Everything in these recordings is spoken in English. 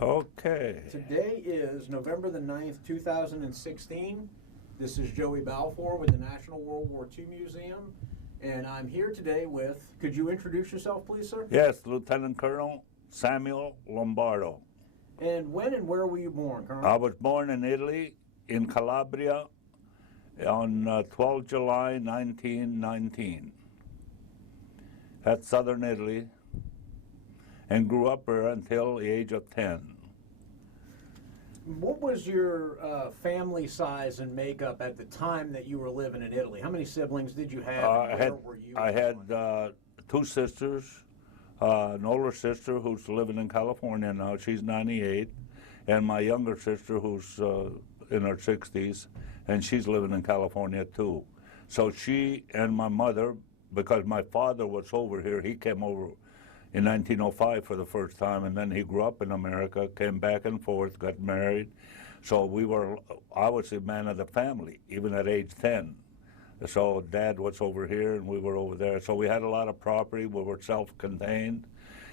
Okay. Today is November the 9th, 2016. This is Joey Balfour with the National World War II Museum, and I'm here today with, could you introduce yourself, please, sir? Yes, Lieutenant Colonel Samuel Lombardo. And when and where were you born, Colonel? I was born in Italy, in Calabria, on 12 July 1919. That's southern Italy, and grew up there until the age of 10. What was your family size and makeup at the time that you were living in Italy? How many siblings did you have? I had two sisters, an older sister who's living in California now, she's 98, and my younger sister who's in her 60s, and she's living in California too. So she and my mother, because my father was over here, he came over in 1905 for the first time, and then he grew up in America, came back and forth, got married. So I was the man of the family, even at age 10. So Dad was over here and we were over there. So we had a lot of property, we were self-contained,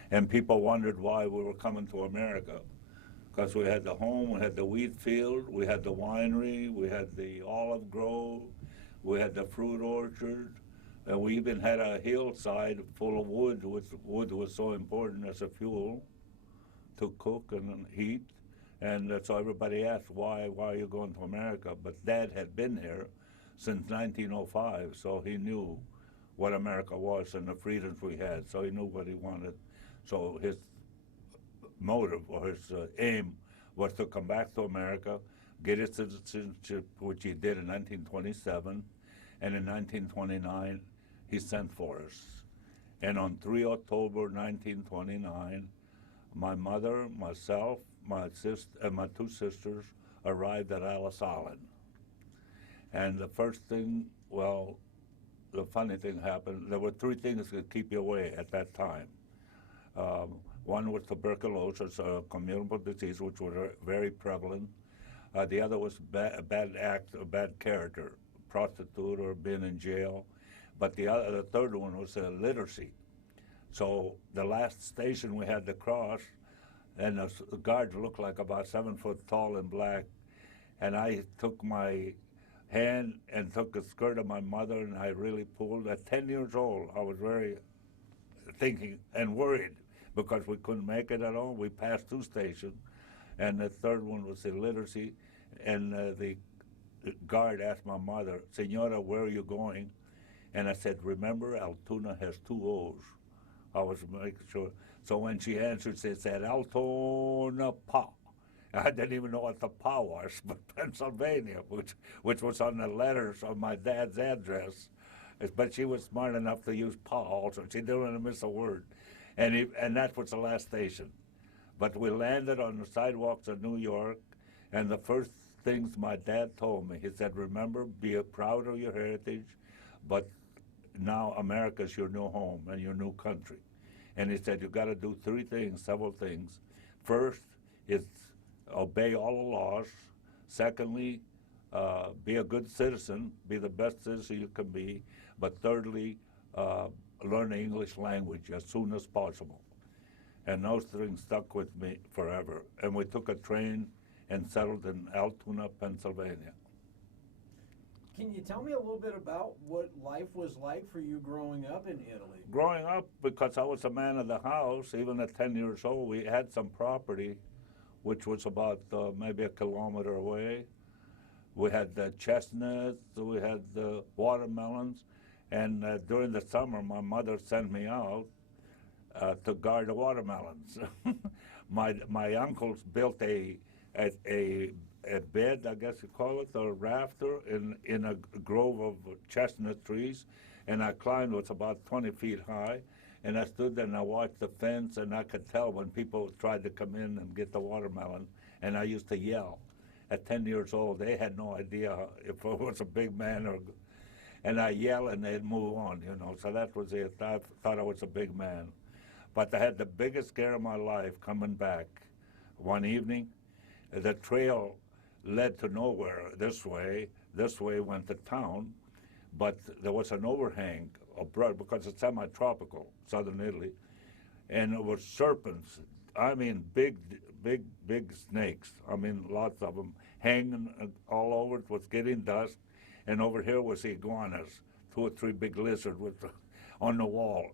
and people wondered why we were coming to America. Because we had the home, we had the wheat field, we had the winery, we had the olive grove, we had the fruit orchard, and we even had a hillside full of wood, which wood was so important as a fuel to cook and heat. And so everybody asked, why are you going to America? But Dad had been here since 1905, so he knew what America was and the freedoms we had, so he knew what he wanted. So his motive or his aim was to come back to America, get his citizenship, which he did in 1927, and in 1929, he sent for us. And on 3 October 1929, my mother, myself, my sister, and my two sisters arrived at Ellis Island. And the first thing, well, the funny thing happened. There were three things that could keep you away at that time. One was tuberculosis, a communicable disease, which was very prevalent. The other was a bad act, a bad character, prostitute or being in jail. But the third one was literacy. So the last station we had to cross, and the guards looked like about 7 foot tall and black, and I took my hand and took the skirt of my mother, and I really pulled. At 10 years old, I was very thinking and worried because we couldn't make it at all. We passed 2 stations, and the third one was illiteracy, and the guard asked my mother, "Senora, where are you going?" And I said, "Remember, Altoona has 2 O's." I was making sure. So when she answered, she said, "Altoona Pa." I didn't even know what the Pa was, but Pennsylvania, which was on the letters on my dad's address. But she was smart enough to use Pa also. She didn't want to miss a word. And that was the last station. But we landed on the sidewalks of New York, and the first things my dad told me, he said, "Remember, be proud of your heritage, but now America's your new home and your new country." And he said, "You got to do 3 things, several things. First is obey all the laws. Secondly, be a good citizen, be the best citizen you can be. But thirdly, learn the English language as soon as possible." And those things stuck with me forever. And we took a train and settled in Altoona, Pennsylvania. Can you tell me a little bit about what life was like for you growing up in Italy? Growing up, because I was a man of the house, even at 10 years old, we had some property, which was about maybe a kilometer away. We had the chestnuts, we had the watermelons, and during the summer, my mother sent me out to guard the watermelons. My uncles built a bed, I guess you call it, or a rafter in a grove of chestnut trees, and I climbed. It was about 20 feet high, and I stood there and I watched the fence, and I could tell when people tried to come in and get the watermelon, and I used to yell. At 10 years old, they had no idea if I was a big man and I yell and they'd move on, so that was it. I thought I was a big man. But I had the biggest scare of my life coming back. One evening, the trail led to nowhere this way went to town, but there was an overhang of because it's semi-tropical, southern Italy, and there were serpents I mean, big snakes. I mean, lots of them hanging all over. It was getting dusk, and over here was the iguanas, 2 or 3 big lizards on the wall.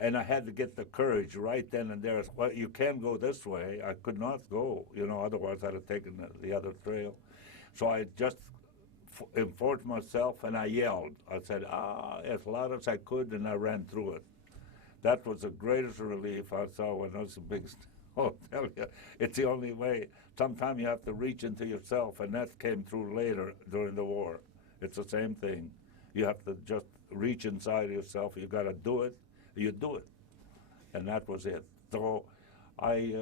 And I had to get the courage right then and there. Well, you can go this way. I could not go, otherwise I'd have taken the other trail. So I just enforced myself, and I yelled. I said, as loud as I could, and I ran through it. That was the greatest relief I saw when I was a big. Oh, tell you, it's the only way. Sometimes you have to reach into yourself, and that came through later during the war. It's the same thing. You have to just reach inside yourself. You got to do it. You do it, and that was it. So, I,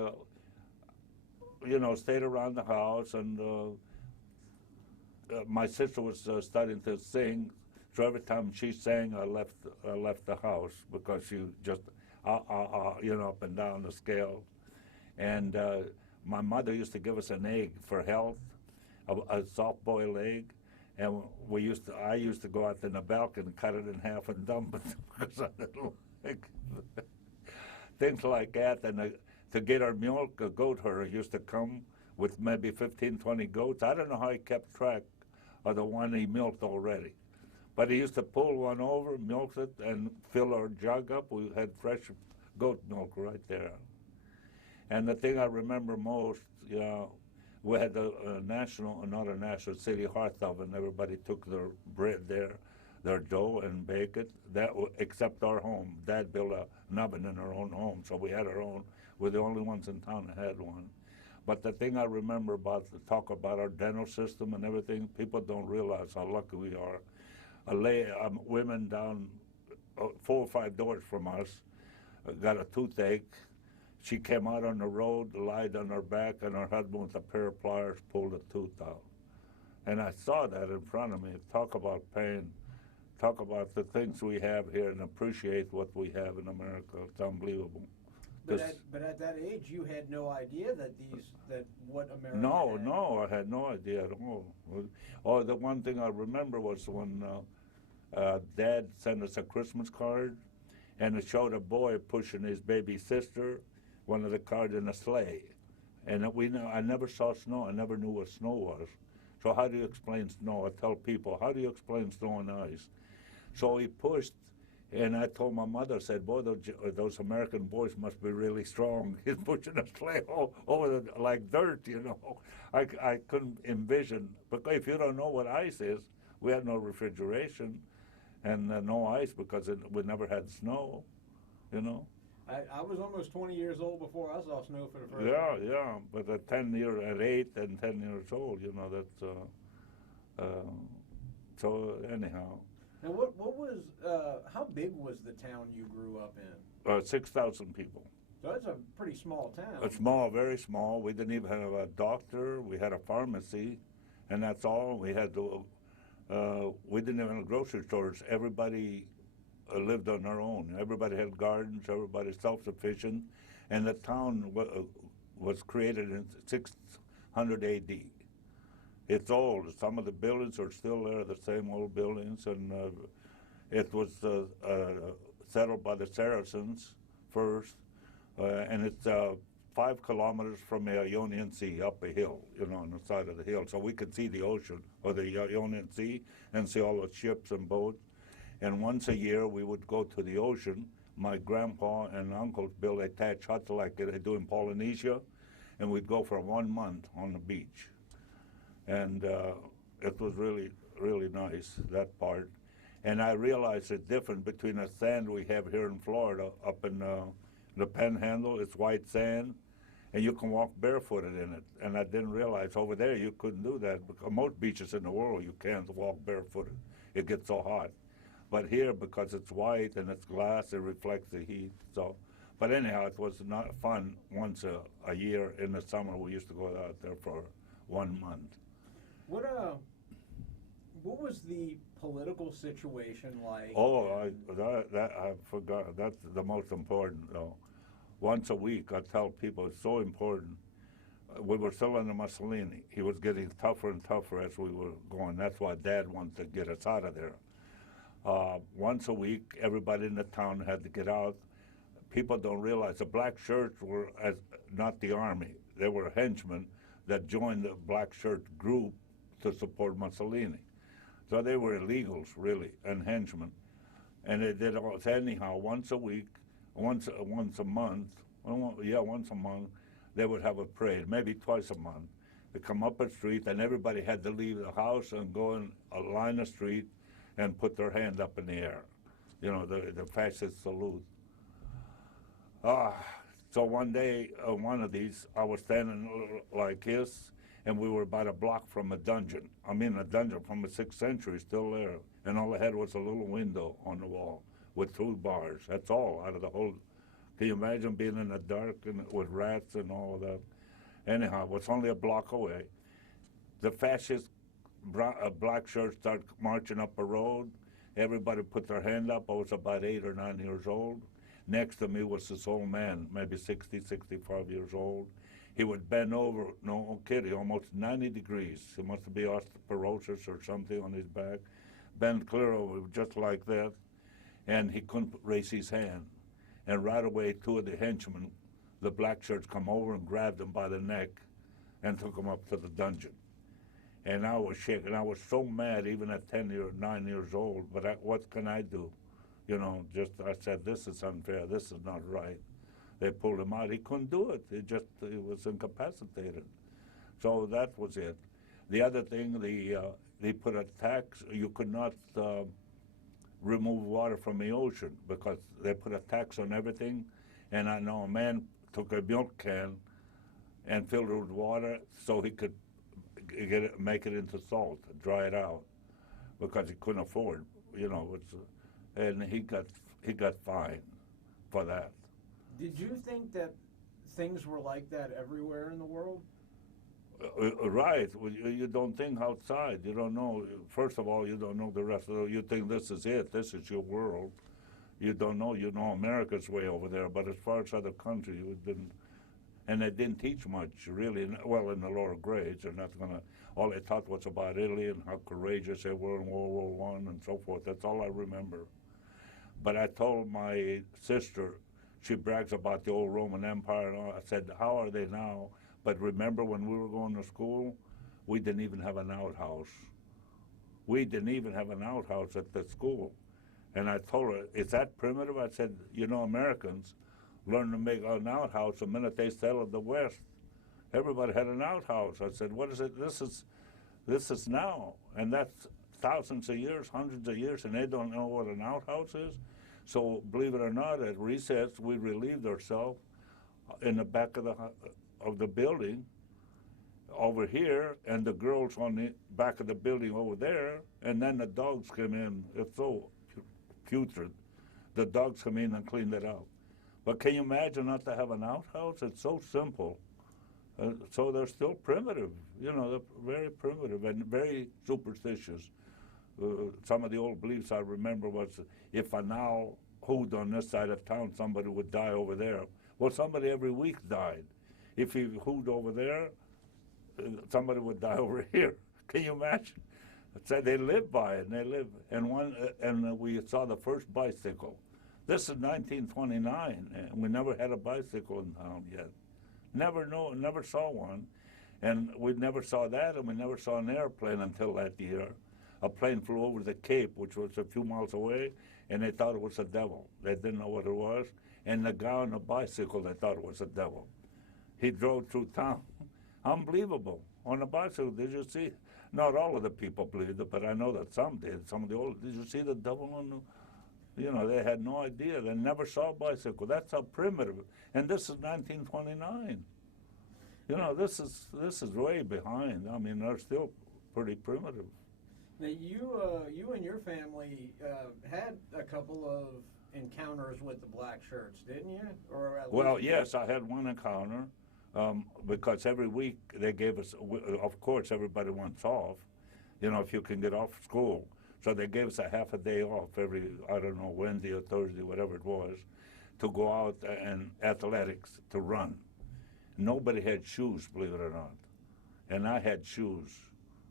stayed around the house, and my sister was starting to sing. So every time she sang, I left the house because she just, up and down the scale. And my mother used to give us an egg for health, a soft-boiled egg, and I used to go out in the balcony and cut it in half and dump it because I didn't like things like that. And to get our milk, a goat herder used to come with maybe 15, 20 goats. I don't know how he kept track of the one he milked already. But he used to pull one over, milk it, and fill our jug up. We had fresh goat milk right there. And the thing I remember most, we had a national city hearth oven. Everybody took their bread there, their dough, and baked it. Except our home. Dad built an oven in our own home, so we had our own. We're the only ones in town that had one. But the thing I remember talk about our dental system and everything, people don't realize how lucky we are. Women down 4 or 5 doors from us got a toothache. She came out on the road, lied on her back, and her husband with a pair of pliers pulled the tooth out. And I saw that in front of me. Talk about pain. Talk about the things we have here and appreciate what we have in America. It's unbelievable. But at that age, you had no idea that what America had. No, I had no idea at all. Oh, the one thing I remember was when Dad sent us a Christmas card, and it showed a boy pushing his baby sister, one of the cards in a sleigh. And I never saw snow. I never knew what snow was. So how do you explain snow? I tell people, how do you explain snow and ice? So he pushed, and I told my mother, I said, boy, those American boys must be really strong. He's pushing a sleigh over like dirt, I couldn't envision. But if you don't know what ice is, we had no refrigeration and no ice because we never had snow, I was almost 20 years old before I saw snow for the first time. Yeah, but at 8 and 10 years old, that's, so anyhow. Now, what was, how big was the town you grew up in? 6,000 people. So that's a pretty small town. Small, very small. We didn't even have a doctor. We had a pharmacy, and that's all. We didn't even have grocery stores. Everybody lived on their own. Everybody had gardens. Everybody self-sufficient, and the town was created in 600 AD. It's old. Some of the buildings are still there, the same old buildings, and it was settled by the Saracens first, and it's 5 kilometers from the Ionian Sea up a hill, on the side of the hill. So we could see the ocean or the Ionian Sea and see all the ships and boats. And once a year we would go to the ocean. My grandpa and uncles built a thatch hut like they do in Polynesia, and we'd go for 1 month on the beach. And it was really, really nice, that part. And I realized the difference between the sand we have here in Florida, up in the Panhandle. It's white sand, and you can walk barefooted in it. And I didn't realize over there you couldn't do that, because most beaches in the world you can't walk barefooted. It gets so hot. But here, because it's white and it's glass, it reflects the heat. So, but anyhow, it was not fun. Once a year in the summer, we used to go out there for 1 month. What was the political situation like? Oh, I forgot. That's the most important, though. Once a week, I tell people it's so important. We were still under Mussolini. He was getting tougher and tougher as we were going. That's why Dad wanted to get us out of there. Once a week, everybody in the town had to get out, people don't realize the black shirts were not the army. They were henchmen that joined the black shirt group to support Mussolini. So they were illegals, really, and henchmen. And they did all, anyhow, once a week, once a month, once a month, they would have a parade, maybe twice a month. They come up a street, and everybody had to leave the house and go in a line of street and put their hand up in the air. You know, the fascist salute. So one day, one of these, I was standing like this, and we were about a block from a dungeon. I mean, a dungeon from the 6th century, still there. And all I had was a little window on the wall with 2 bars. That's all out of the whole. Can you imagine being in the dark and with rats and all of that? Anyhow, it was only a block away. The fascist black shirts started marching up a road. Everybody put their hand up. I was about 8 or 9 years old. Next to me was this old man, maybe 60, 65 years old. He would bend over, no kidding, almost 90 degrees. He must be osteoporosis or something on his back. Bend clear over, just like that. And he couldn't raise his hand. And right away, 2 of the henchmen, the black shirts, come over and grabbed him by the neck and took him up to the dungeon. And I was shaking. I was so mad, even at 9 years old, but what can I do? You know, I said, this is unfair, this is not right. They pulled him out. He couldn't do it. He was incapacitated. So that was it. The other thing, they put a tax. You could not remove water from the ocean because they put a tax on everything. And I know a man took a milk can and filled it with water so he could make it into salt, dry it out, because he couldn't afford, you know. And he got fined for that. Did you think that things were like that everywhere in the world? Right. You don't think outside. You don't know. First of all, you don't know the rest of it. You think this is it. This is your world. You don't know. You know America's way over there. But as far as other countries, you didn't. And they didn't teach much, really. Well, in the lower grades, they're not going to. All they taught was about Italy and how courageous they were in World War I and so forth. That's all I remember. But I told my sister, she brags about the old Roman Empire and all. I said, how are they now? But remember when we were going to school, we didn't even have an outhouse. We didn't even have an outhouse at the school. And I told her, is that primitive? I said, you know, Americans learned to make an outhouse the minute they settled the West. Everybody had an outhouse. I said, what is it? This is now. And that's thousands of years, hundreds of years, and they don't know what an outhouse is. So believe it or not, at recess, we relieved ourselves in the back of the building over here, and the girls on the back of the building over there, and then the dogs come in. It's so putrid. The dogs come in and clean it up. But can you imagine not to have an outhouse? It's so simple. So they're still primitive. You know, they're very primitive and very superstitious. Some of the old beliefs I remember was if I now hooed on this side of town, somebody would die over there. Well, somebody every week died. If he hooed over there, somebody would die over here. Can you imagine? So they live by it, and they live. And we saw the first bicycle. This is 1929, and we never had a bicycle in town yet. Never saw one. And we never saw that, and we never saw an airplane until that year. A plane flew over the Cape, which was a few miles away, and they thought it was a devil. They didn't know what it was. And the guy on the bicycle, they thought it was a devil. He drove through town. Unbelievable. On a bicycle, did you see? Not all of the people believed it, but I know that some did. Some of the old, did you see the devil on the, you know, they had no idea. They never saw a bicycle. That's how primitive. And this is 1929. You know, this is way behind. I mean, they're still pretty primitive. Now, you and your family had a couple of encounters with the black shirts, didn't you? Or well, yes, I had one encounter because every week they gave us, of course, everybody wants off, you know, if you can get off school. So they gave us a half a day off every, I don't know, Wednesday or Thursday, whatever it was, to go out and athletics, to run. Nobody had shoes, believe it or not. And I had shoes.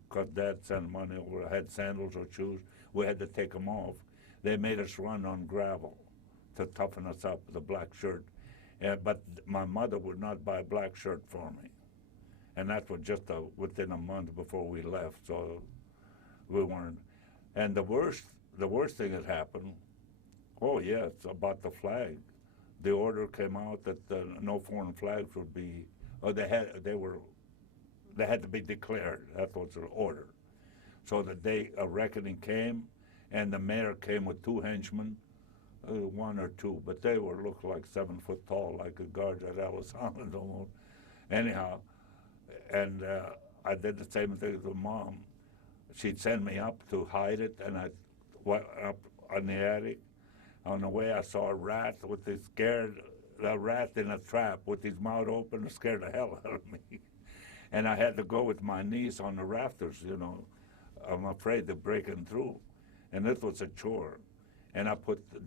Because Dad sent money over. I had sandals or shoes. We had to take them off. They made us run on gravel to toughen us up, the black shirt. But my mother would not buy a black shirt for me. And that was just within a month before we left, so we weren't. And the worst thing that happened, oh yes, about the flag. The order came out that no foreign flags would be, they had to be declared. That was the order. So the day a reckoning came, and the mayor came with 2 henchmen, 1 or 2, but they looked like 7 foot tall, like the guards at Ellis Island almost. Anyhow, and I did the same thing with Mom. She'd send me up to hide it, and I went up on the attic. On the way, I saw a rat a rat in a trap with his mouth open, and scared the hell out of me. And I had to go with my niece on the rafters, you know. I'm afraid they're breaking through. And this was a chore. And I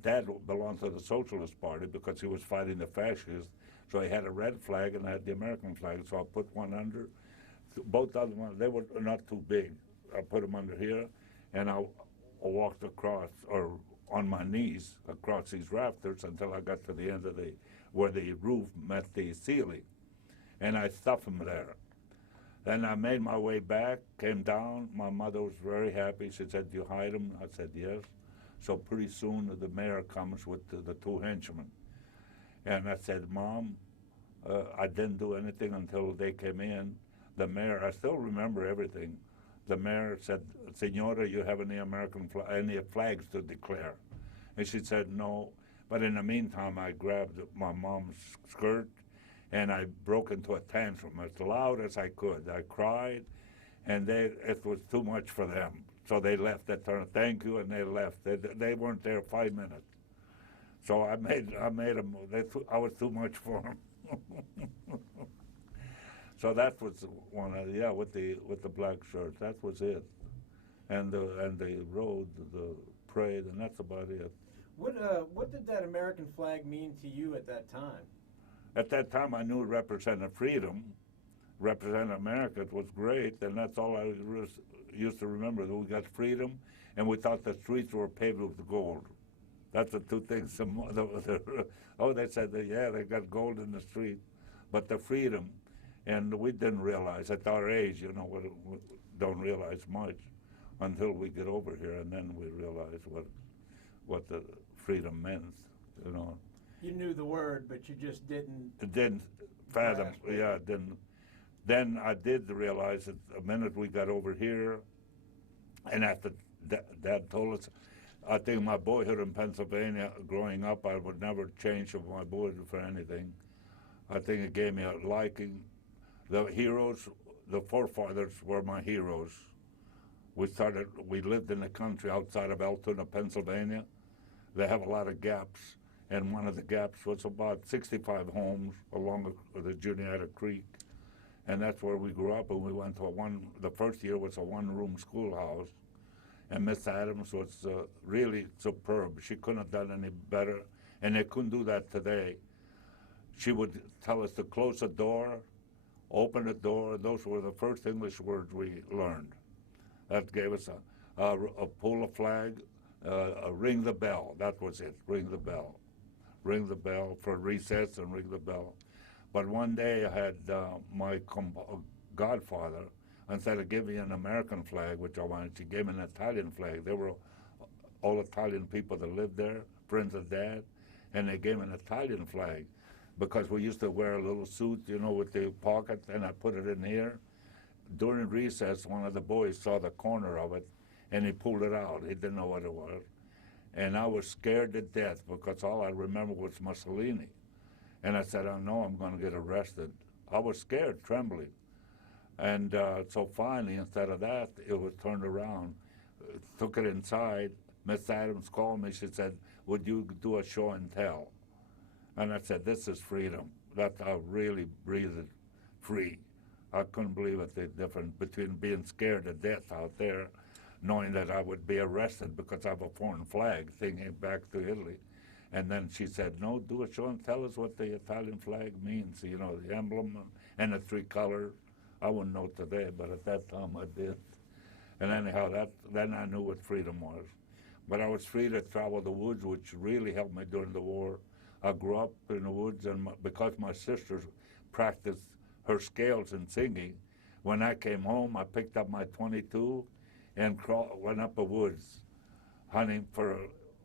Dad belonged to the Socialist Party because he was fighting the fascists. So he had a red flag and I had the American flag. So I put one under. Both other ones, they were not too big. I put them under here, and I walked across, or on my knees, across these rafters until I got to the end of where the roof met the ceiling. And I stuffed them there. Then I made my way back, came down. My mother was very happy. She said, "Do you hide them?" I said, "Yes." So pretty soon the mayor comes with the 2 henchmen. And I said, "Mom, I didn't do anything until they came in." The mayor, I still remember everything. The mayor said, "Senora, you have any flags to declare?" And she said, "No." But in the meantime, I grabbed my mom's skirt and I broke into a tantrum as loud as I could. I cried, and it was too much for them. So they left. They turned, "Thank you," and they left. They weren't there 5 minutes. So I made them. I was too much for them. So that was one. With the black shirts. That was it. And the road, the parade, and that's about it. What did that American flag mean to you at that time? At that time, I knew it represented freedom, represented America. It was great, and that's all I used to remember, that we got freedom, and we thought the streets were paved with gold. That's the 2 things. They said that, they got gold in the street, but the freedom, and we didn't realize at our age, we don't realize much until we get over here, and then we realize what the freedom meant, You knew the word, but you just didn't. It didn't fathom. It didn't. Then I did realize that the minute we got over here, and after Dad told us, I think my boyhood in Pennsylvania, growing up, I would never change my boyhood for anything. I think it gave me a liking. The heroes, the forefathers were my heroes. We lived in the country outside of Altoona, Pennsylvania. They have a lot of gaps, and one of the gaps was about 65 homes along the Juniata Creek. And that's where we grew up, and we went to the first year was a 1-room schoolhouse. And Miss Adams was really superb. She couldn't have done any better, and they couldn't do that today. She would tell us to close the door, open the door. Those were the first English words we learned. That gave us a pull a flag, ring the bell. That was it, ring the bell. Ring the bell for recess and ring the bell. But one day I had my godfather, instead of giving me an American flag, which I wanted, she gave me an Italian flag. They were all Italian people that lived there, friends of Dad, and they gave me an Italian flag because we used to wear a little suit, with the pocket, and I put it in here. During recess, one of the boys saw the corner of it, and he pulled it out. He didn't know what it was. And I was scared to death because all I remember was Mussolini. And I said, "I know I'm going to get arrested." I was scared, trembling. And so finally, instead of that, it was turned around. Took it inside. Miss Adams called me. She said, "Would you do a show and tell?" And I said, "This is freedom." That's how I really breathed free. I couldn't believe it, the difference between being scared to death out there, knowing that I would be arrested because I have a foreign flag, thinking back to Italy. And then she said, "No, do a show and tell us what the Italian flag means, the emblem and the 3 colors." I wouldn't know today, but at that time I did. And anyhow, then I knew what freedom was. but I was free to travel the woods, which really helped me during the war. I grew up in the woods, and because my sister practiced her scales in singing, when I came home, I picked up my 22 and went up the woods hunting for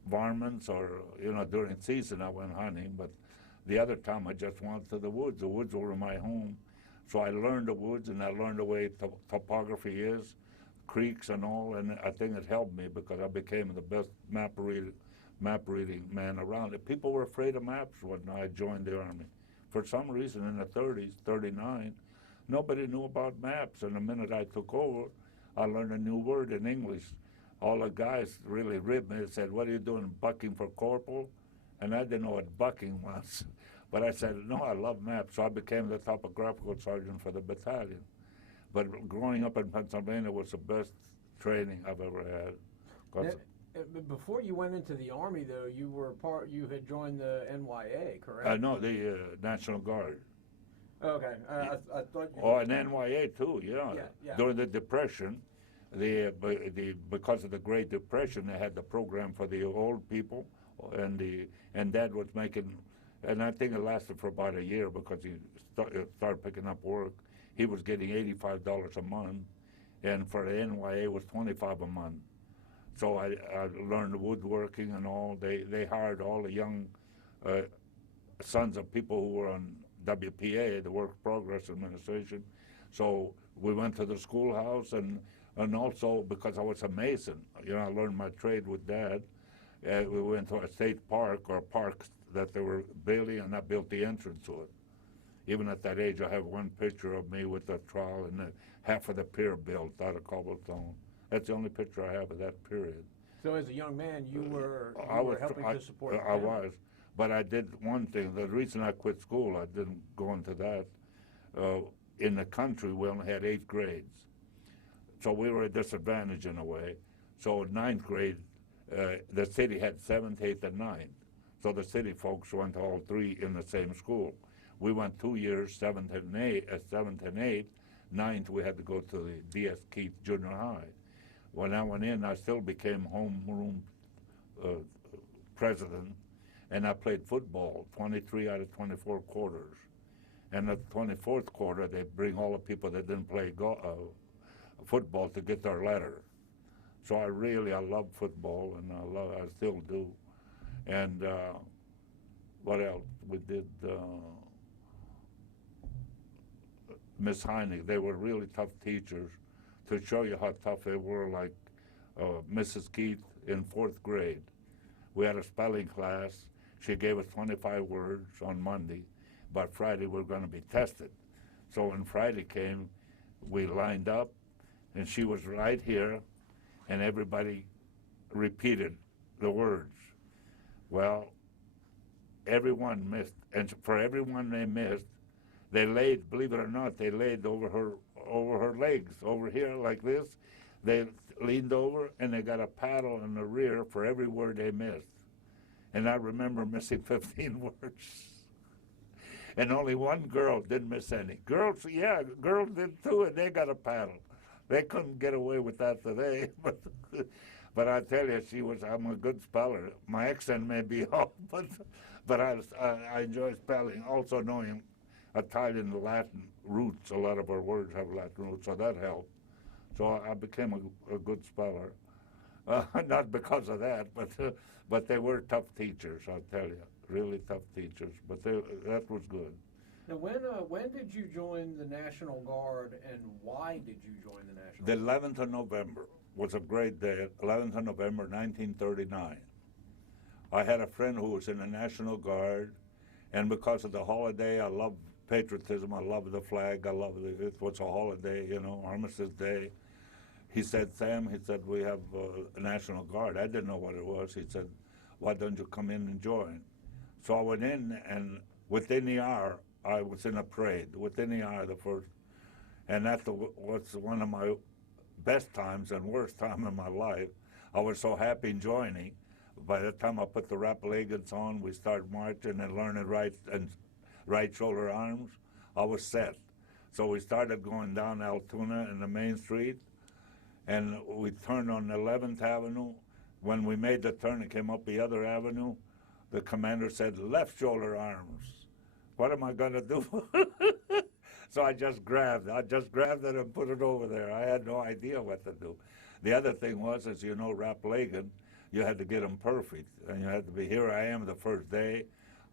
varmints, or, during season I went hunting, but the other time I just went to the woods. The woods were my home. So I learned the woods, and I learned the way topography is, creeks and all, and I think it helped me because I became the best map reading man around. People were afraid of maps when I joined the Army. For some reason in the 30s, 39, nobody knew about maps, and the minute I took over, I learned a new word in English. All the guys really ribbed me and said, "What are you doing, bucking for corporal?" And I didn't know what bucking was. But I said, "No, I love maps." So I became the topographical sergeant for the battalion. But growing up in Pennsylvania was the best training I've ever had. Before you went into the Army, though, you had joined the NYA, correct? No, the National Guard. Okay, I thought you. Oh, and NYA too, yeah. Yeah. During the Depression, because of the Great Depression, they had the program for the old people, and Dad was making, and I think it lasted for about a year because he started picking up work. He was getting $85 a month, and for the NYA it was $25 a month. So I learned woodworking and all. They hired all the young sons of people who were on WPA, the Work Progress Administration. So we went to the schoolhouse, and also because I was a mason, I learned my trade with Dad. We went to a state park, or parks that they were building, and I built the entrance to it. Even at that age, I have one picture of me with the trowel and half of the pier built out of cobblestone. That's the only picture I have of that period. So as a young man, you were helping to support I was. But I did one thing. The reason I quit school, I didn't go into that. In the country, we only had 8 grades. So we were at a disadvantage in a way. So 9th grade, the city had 7th, 8th, and 9th. So the city folks went all 3 in the same school. We went 2 years, 7th and 8th. 9th, we had to go to the D.S. Keith Junior High. When I went in, I still became homeroom president, and I played football 23 out of 24 quarters. And at the 24th quarter, they bring all the people that didn't play football to get their letter. So I love football, and I still do. And what else? We did Miss Heinig. They were really tough teachers. To show you how tough they were, like Mrs. Keith in 4th grade. We had a spelling class. She gave us 25 words on Monday, but Friday we were going to be tested. So when Friday came, we lined up, and she was right here, and everybody repeated the words. Well, everyone missed, and for everyone they missed, they laid, believe it or not, they laid over her legs, over here like this. They leaned over, and they got a paddle in the rear for every word they missed. And I remember missing 15 words. And only one girl didn't miss any. Girls did too, and they got a paddle. They couldn't get away with that today, but I tell you, I'm a good speller. My accent may be off, but I enjoy spelling. Also knowing Italian and Latin roots. A lot of our words have Latin roots, so that helped. So I became a good speller. Not because of that, but they were tough teachers, I'll tell you. Really tough teachers, but that was good. Now, when did you join the National Guard, and why did you join the National Guard? The 11th of November was a great day, 11th of November, 1939. I had a friend who was in the National Guard, and because of the holiday, I love patriotism, I love the flag, it was a holiday, Armistice Day. He said, "Sam," he said, "we have a National Guard." I didn't know what it was. He said, "Why don't you come in and join?" So I went in, and within the hour, I was in a parade. Within the hour, the first, and that was one of my best times and worst time in my life. I was so happy joining. By the time I put the Rappalachians on, we started marching and learning right shoulder arms. I was set. So we started going down Altoona in the main street, and we turned on 11th Avenue. when we made the turn and came up the other avenue, the commander said, left shoulder arms. What am I going to do? So I just grabbed it and put it over there. I had no idea what to do. The other thing was, as you know, Rappalachian, you had to get them perfect, and you had to be, here I am the first day.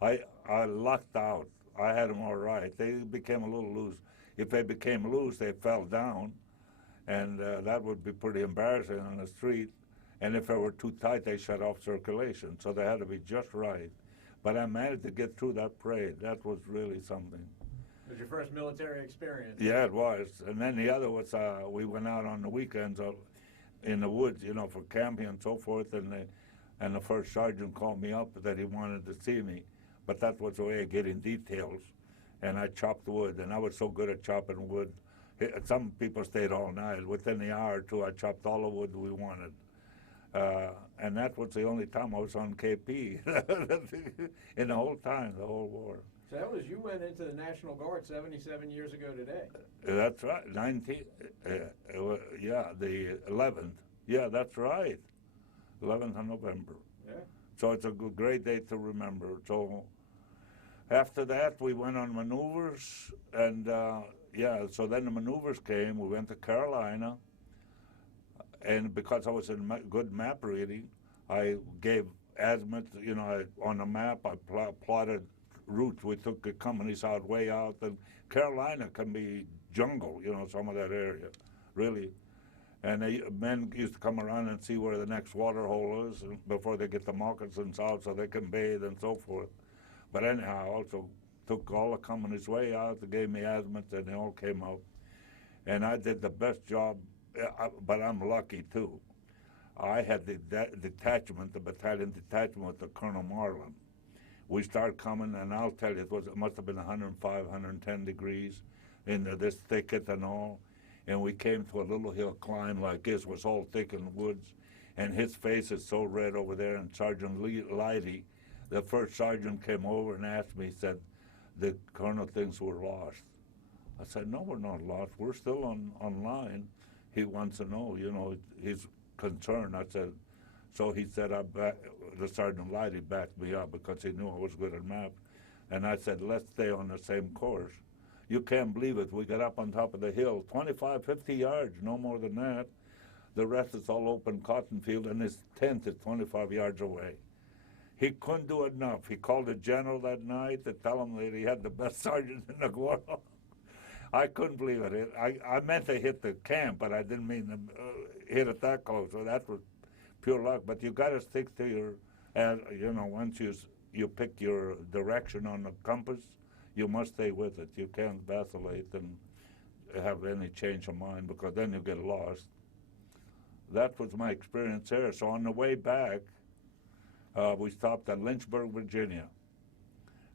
I lucked out. I had them all right. They became a little loose. If they became loose, they fell down, and that would be pretty embarrassing on the street. And if they were too tight, they shut off circulation. So they had to be just right. But I managed to get through that parade. That was really something. It was your first military experience. Yeah, it was. And then the other was we went out on the weekends in the woods, you know, for camping and so forth. And the first sergeant called me up that he wanted to see me. But that was a way of getting details. And I chopped wood, and I was so good at chopping wood. Some people stayed all night. Within the hour or two, I chopped all the wood we wanted. And that was the only time I was on KP in the whole time, the whole war. So that was, you went into the National Guard 77 years ago today. That's right, yeah, the 11th. Yeah, that's right, 11th of November. Yeah. So it's a great day to remember. So after that, we went on maneuvers, and yeah, so then the maneuvers came. We went to Carolina. And because I was in good map reading, I gave azimuth, you know, on the map, I plotted routes. We took the companies out, way out. And Carolina can be jungle, you know, some of that area, really. And men used to come around and see where the next water hole is before they get the moccasins out so they can bathe and so forth. But anyhow, I also took all the companies way out. They gave me azimuth, and they all came out. And I did the best job. But I'm lucky too. I had the detachment, the battalion detachment with the Colonel Marlin. We started coming, and I'll tell you, it must have been 105, 110 degrees in this thicket and all. And we came to a little hill climb like this, was all thick in woods, and his face is so red over there. And Sergeant Leidy, the first sergeant, came over and asked me, he said, the colonel thinks we're lost. I said, no, we're not lost. We're still on line. He wants to know, you know, he's concerned. I said, so he said, the Sergeant Leidy backed me up because he knew I was good at maps. And I said, let's stay on the same course. You can't believe it. We got up on top of the hill, 25, 50 yards, no more than that. The rest is all open cotton field, and his tent is 25 yards away. He couldn't do enough. He called the general that night to tell him that he had the best sergeant in the world. I couldn't believe it. I meant to hit the camp, but I didn't mean to hit it that close. So that was pure luck. But you got to stick to your, you know, once you pick your direction on the compass, you must stay with it. You can't vacillate and have any change of mind, because then you get lost. That was my experience there. So on the way back, we stopped at Lynchburg, Virginia.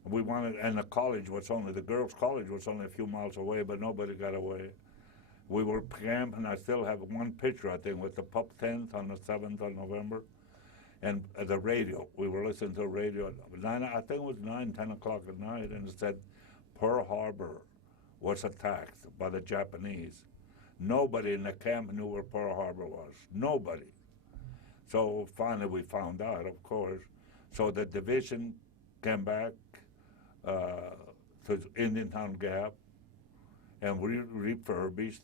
We wanted, and the college was only, the girls' college was only a few miles away, but nobody got away. We were camping, and I still have one picture, I think, with the pup tent on the 7th of November, and the radio. We were listening to the radio at 9, I think it was 9, 10 o'clock at night, and it said Pearl Harbor was attacked by the Japanese. Nobody in the camp knew where Pearl Harbor was. Nobody. So finally we found out, of course. So the division came back to Indiantown Gap, and we refurbished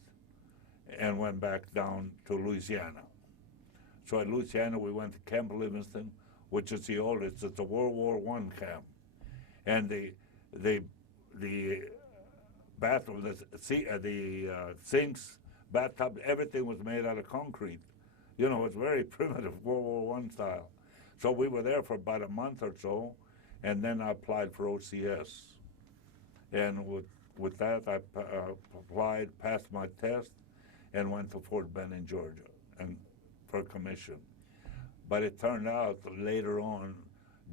and went back down to Louisiana. So at Louisiana, we went to Camp Livingston, which is the oldest. It's a World War I camp, and the bathroom, the sinks, bathtub, everything was made out of concrete. You know, it's very primitive World War I style. So we were there for about a month or so, and then I applied for OCS. And with that, I applied, passed my test, and went to Fort Benning, Georgia, and for commission. But it turned out that later on,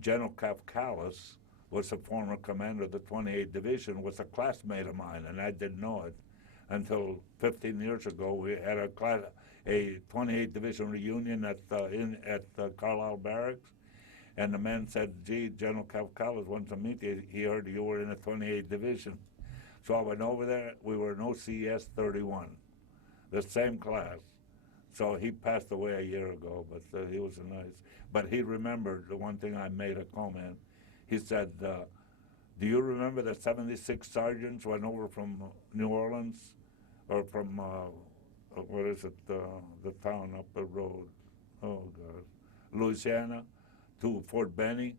General Kafkalis was the former commander of the 28th Division, was a classmate of mine, and I didn't know it until 15 years ago. We had a 28th Division reunion at Carlisle Barracks, and the man said, gee, General Kafkalis wants to meet you. He heard you were in the 28th Division. So I went over there. We were in OCS 31, the same class. So he passed away a year ago, but he was nice. But he remembered the one thing I made a comment. He said, do you remember the 76 sergeants went over from New Orleans, or from, what is it, the town up the road, oh God, Louisiana, to Fort Benning?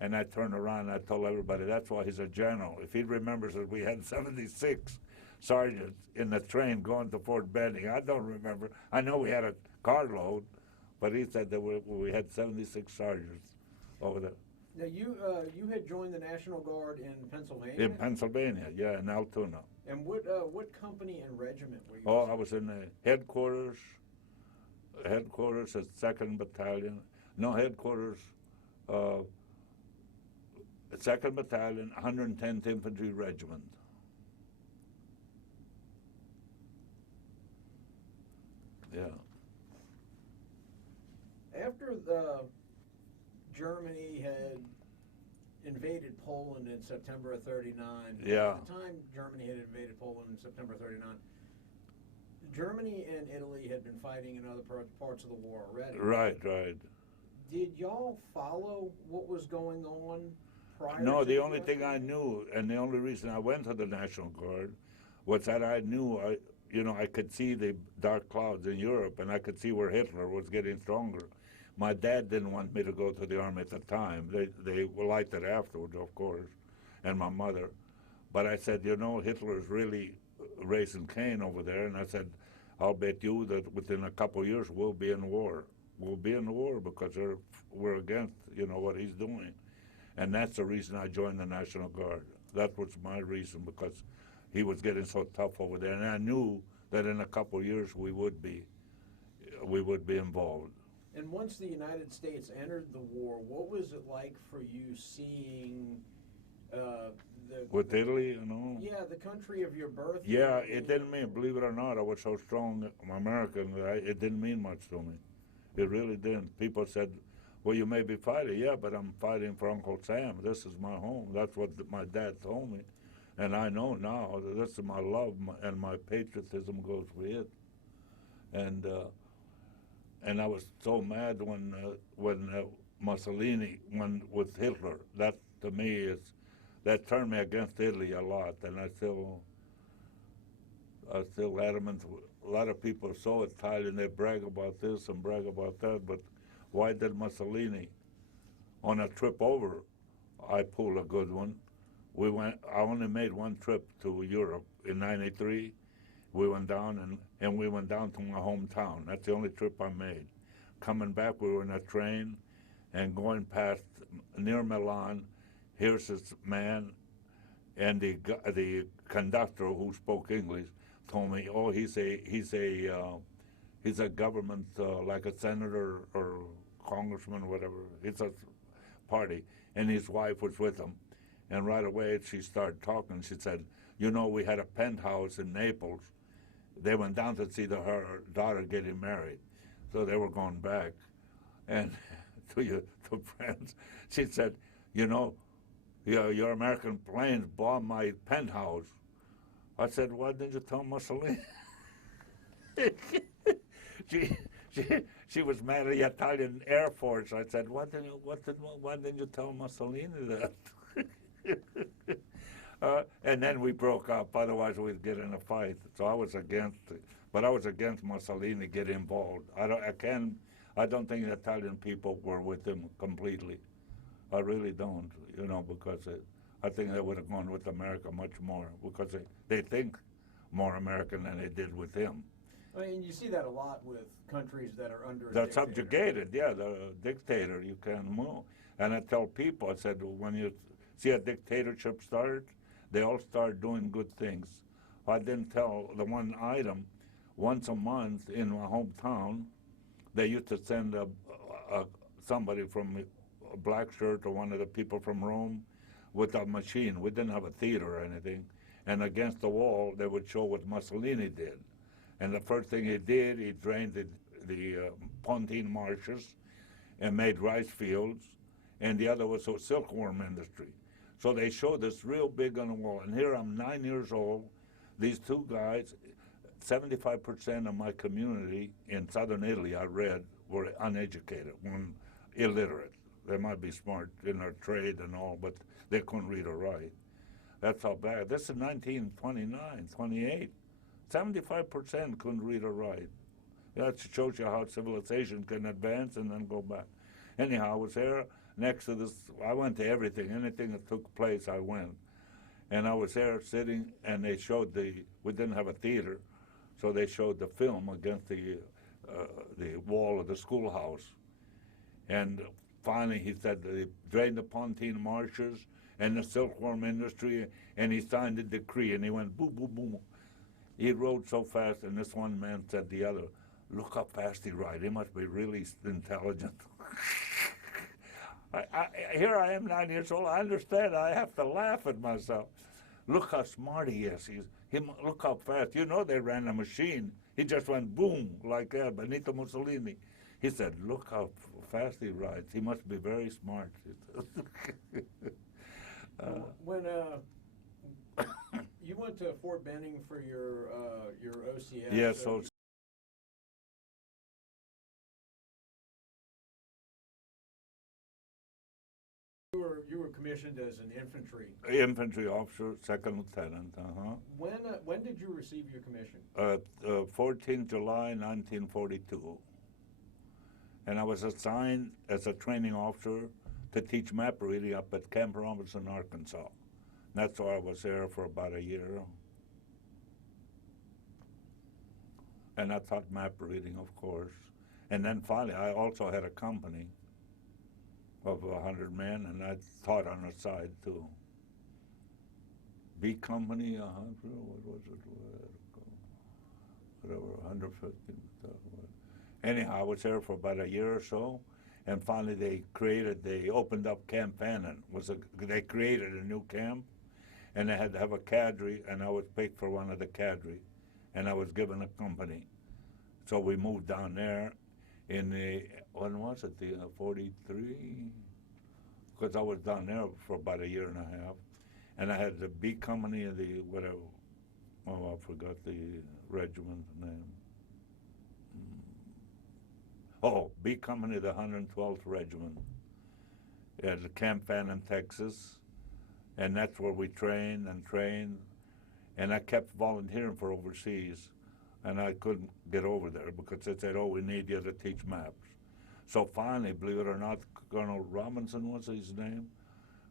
And I turned around and I told everybody, that's why he's a general. If he remembers that we had 76 sergeants in the train going to Fort Benning. I don't remember. I know we had a carload, but he said that we had 76 sergeants over there. Now you had joined the National Guard in Pennsylvania. In Pennsylvania, yeah, in Altoona. And what company and regiment were you? Oh, I was in the headquarters at 2nd Battalion. No, headquarters, 2nd Battalion, 110th Infantry Regiment. Yeah. After Germany had invaded Poland in September of '39. Yeah. At the time Germany had invaded Poland in September '39, Germany and Italy had been fighting in other parts of the war already. Right, right. Did y'all follow what was going on prior No, to the the only US thing I invasion? knew, and the only reason I went to the National Guard, was that I knew, I could see the dark clouds in Europe, and I could see where Hitler was getting stronger. My dad didn't want me to go to the army at the time. They liked it afterwards, of course, and my mother. But I said, Hitler is really raising Cain over there, and I said, I'll bet you that within a couple of years we'll be in war. We'll be in war because we're against, what he's doing. And that's the reason I joined the National Guard. That was my reason, because he was getting so tough over there. And I knew that in a couple of years we would be involved. And once the United States entered the war, what was it like for you seeing With Italy, Yeah, the country of your birth. Yeah, it didn't mean, believe it or not, I was so strong American that it didn't mean much to me. It really didn't. People said, well, you may be fighting. Yeah, but I'm fighting for Uncle Sam. This is my home. That's what my dad told me. And I know now that this is my love, and my patriotism goes with it. And I was so mad when Mussolini went with Hitler. That, to me, that turned me against Italy a lot, and I still adamant. A lot of people are so Italian, they brag about this and brag about that, but why did Mussolini, on a trip over, I pulled a good one. I only made one trip to Europe in '93. We went down, and we went down to my hometown. That's the only trip I made. Coming back, we were in a train, and going past near Milan, here's this man, and the conductor who spoke English told me, oh, he's a government, like a senator or congressman, whatever. It's a party, and his wife was with him. And right away, she started talking. She said, we had a penthouse in Naples. They went down to see her daughter getting married. So they were going back. And to friends, she said, your American planes bombed my penthouse. I said, why didn't you tell Mussolini? She was mad at the Italian Air Force. I said, why didn't you tell Mussolini that? And then we broke up. Otherwise, we'd get in a fight. So I was against it. But I was against Mussolini getting involved. I don't think the Italian people were with him completely. I really don't, because I think they would have gone with America much more, because they think more American than they did with him. I mean, you see that a lot with countries that are under a They're dictator. subjugated, yeah, the dictator, you can't move. And I tell people, I said, when you see a dictatorship start, they all start doing good things. I didn't tell the one item, once a month in my hometown, they used to send somebody from a black shirt or one of the people from Rome with a machine. We didn't have a theater or anything. And against the wall, they would show what Mussolini did. And the first thing he did, he drained the Pontine marshes and made rice fields. And the other was a silkworm industry. So they showed this real big on the wall. And here I'm 9 years old. These two guys, 75% of my community in southern Italy, I read, were uneducated, illiterate. They might be smart in their trade and all, but they couldn't read or write. That's how bad. This is 1929, 28. 75% couldn't read or write. That shows you how civilization can advance and then go back. Anyhow, I was there next to this. I went to everything. Anything that took place, I went. And I was there sitting, and they showed we didn't have a theater, so they showed the film against the wall of the schoolhouse. And finally, he said they drained the Pontine marshes and the silkworm industry, and he signed a decree, and he went boom, boom, boom. He rode so fast, and this one man said to the other, "Look how fast he rides. He must be really intelligent." Here I am, 9 years old. I understand. I have to laugh at myself. Look how smart he is. Look how fast. You know they ran a machine. He just went boom like that. Benito Mussolini. He said, "Look how fast he rides. He must be very smart." When you went to Fort Benning for your OCS. Yes, so you were commissioned as an infantry officer, second lieutenant. When did you receive your commission? 14 July 1942. And I was assigned as a training officer to teach map reading up at Camp Robinson, Arkansas. That's why I was there for about a year. And I taught map reading, of course. And then finally, I also had a company of 100 men, and I taught on the side too. B company, 100, what was it? Whatever, 150. Anyhow, I was there for about a year or so, and finally they opened up Camp Fannin. They created a new camp, and they had to have a cadre, and I was picked for one of the cadre, and I was given a company. So we moved down there in the, when was it, the 43? Because I was down there for about a year and a half, and I had the B company of the, whatever, oh, I forgot the regiment's name. Oh, B Company, the 112th Regiment at Camp Fannin, Texas. And that's where we trained. And I kept volunteering for overseas. And I couldn't get over there because they said, "Oh, we need you to teach maps." So finally, believe it or not, Colonel Robinson was his name,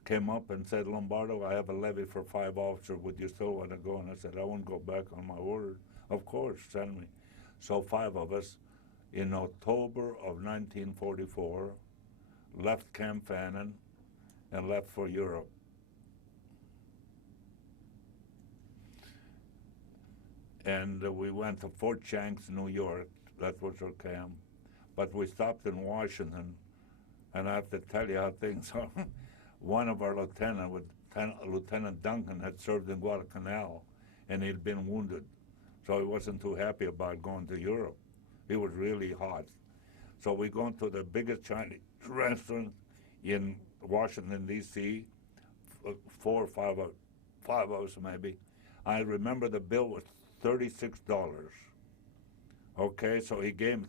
came up and said, "Lombardo, I have a levy for 5 officers. Would you still want to go?" And I said, "I won't go back on my word." "Of course, send me." So 5 of us, in October of 1944, left Camp Fannin and left for Europe. And we went to Fort Shanks, New York. That was our camp. But we stopped in Washington, and I have to tell you how things are. One of our Lieutenant Duncan, had served in Guadalcanal, and he'd been wounded. So he wasn't too happy about going to Europe. It was really hot. So we go to the biggest Chinese restaurant in Washington, D.C., 4 or 5 of us maybe. I remember the bill was $36. Okay, so he gave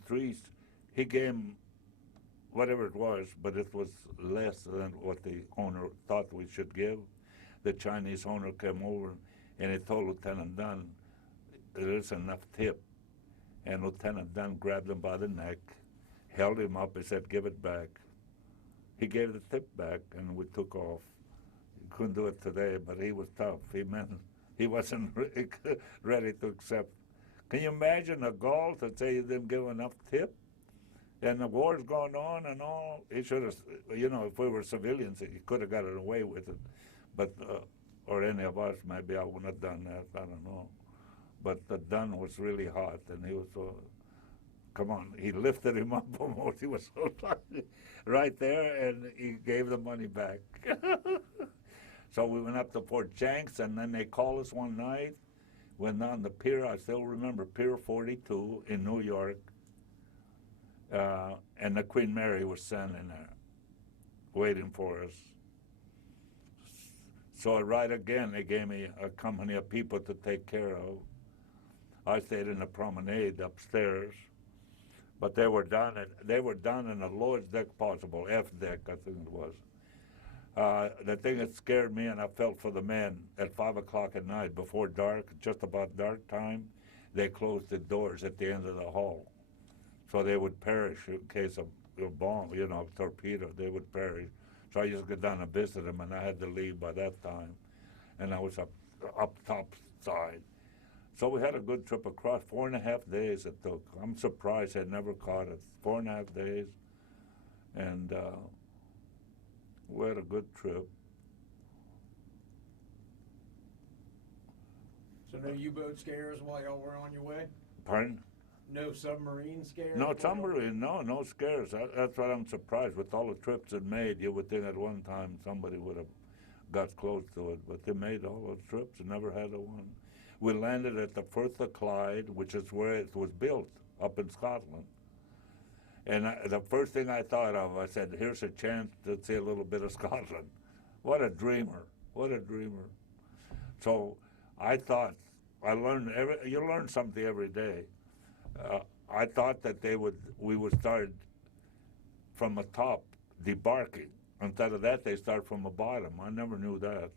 whatever it was, but it was less than what the owner thought we should give. The Chinese owner came over, and he told Lieutenant Dunn, "There isn't enough tip." And Lieutenant Dunn grabbed him by the neck, held him up, and said, "Give it back." He gave the tip back, and we took off. He couldn't do it today, but he was tough. He wasn't ready to accept. Can you imagine a Gaul to say you didn't give enough tip? And the war's going on and all. He should have, if we were civilians, he could have gotten away with it. But, or any of us, maybe I wouldn't have done that. I don't know. But the Dunn was really hot, and he was so, come on, he lifted him up almost. He was so lucky right there, and he gave the money back. So we went up to Fort Shanks, and then they called us one night, went down the pier. I still remember Pier 42 in New York, and the Queen Mary was standing there waiting for us. So right again, they gave me a company of people to take care of. I stayed in the promenade upstairs. But they were down in the lowest deck possible, F deck, I think it was. The thing that scared me, and I felt for the men, at 5 o'clock at night, before dark, just about dark time, they closed the doors at the end of the hall. So they would perish in case of a bomb, a torpedo, they would perish. So I used to go down and visit them, and I had to leave by that time. And I was up top side. So we had a good trip across, 4.5 days it took. I'm surprised I never caught it. 4.5 days, and we had a good trip. So no U-boat scares while y'all were on your way? Pardon? No submarine scares? No submarine, no scares. That's what I'm surprised. With all the trips it made, you would think at one time somebody would have got close to it, but they made all those trips and never had a one. We landed at the Firth of Clyde, which is where it was built, up in Scotland. And the first thing I thought of, I said, here's a chance to see a little bit of Scotland. What a dreamer, what a dreamer. So I thought, you learn something every day. I thought that we would start from the top, debarking. Instead of that, they start from the bottom. I never knew that.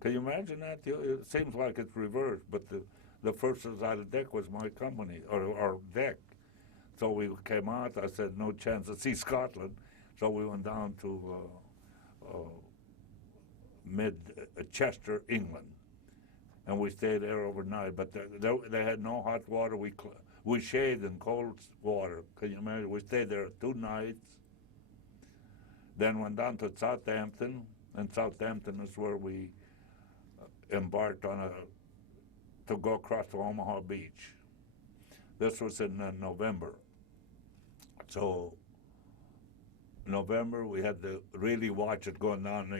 Can you imagine that? It seems like it's reversed, but the first side of the deck was my company, or deck. So we came out, I said, no chance to see Scotland. So we went down to mid-Chester, England. And we stayed there overnight. But they had no hot water. We shaved in cold water. Can you imagine? We stayed there 2 nights. Then went down to Southampton. And Southampton is where we embarked to go across to Omaha Beach. This was in November. So November, we had to really watch it going down.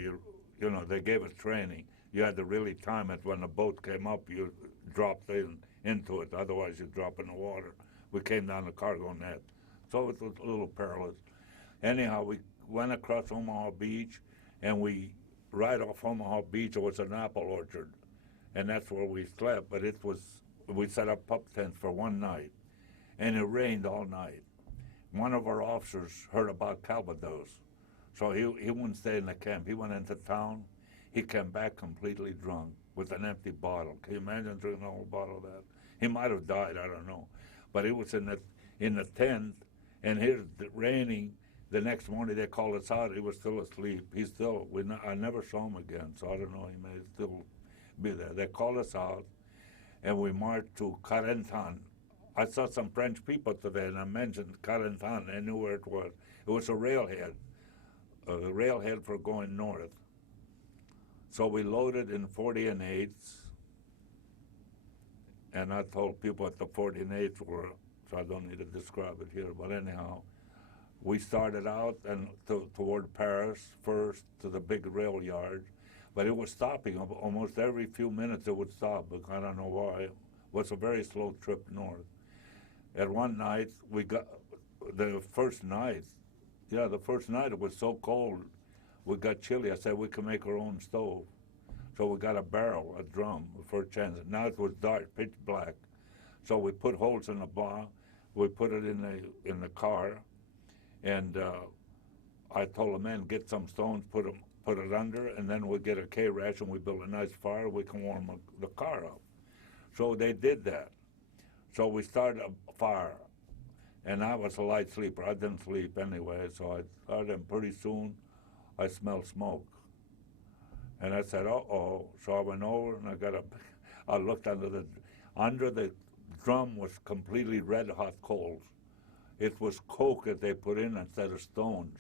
They gave us training. You had to really time it. When the boat came up, you dropped into it. Otherwise, you drop in the water. We came down the cargo net. So it was a little perilous. Anyhow, we went across Omaha Beach, and right off Omaha Beach, there was an apple orchard, and that's where we slept. But we set up pup tents for one night, and it rained all night. One of our officers heard about Calvados, so he wouldn't stay in the camp. He went into town. He came back completely drunk with an empty bottle. Can you imagine drinking a whole bottle of that? He might have died, I don't know. But he was in the tent, and here's raining. The next morning they called us out. He was still asleep. I never saw him again, so I don't know. He may still be there. They called us out, and we marched to Carentan. I saw some French people today, and I mentioned Carentan. They knew where it was. It was a railhead for going north. So we loaded in 40 and 8s, and I told people what the 40 and 8s were, so I don't need to describe it here. But anyhow, we started out and toward Paris first to the big rail yard, but it was stopping almost every few minutes. It would stop, but I don't know why. It was a very slow trip north. At one night, the first night it was so cold, we got chilly. I said we can make our own stove. So we got a barrel, a drum, for a chance. Now it was dark, pitch black. So we put holes in the bar. We put it in the car, and I told the men, get some stones, put it under, and then we get a K-rash and we build a nice fire. We can warm the car up. So they did that. So we started a fire, and I was a light sleeper. I didn't sleep anyway, so I started, and pretty soon I smelled smoke. And I said, uh-oh. So I went over and I looked under the drum was completely red hot coals. It was coke that they put in instead of stones,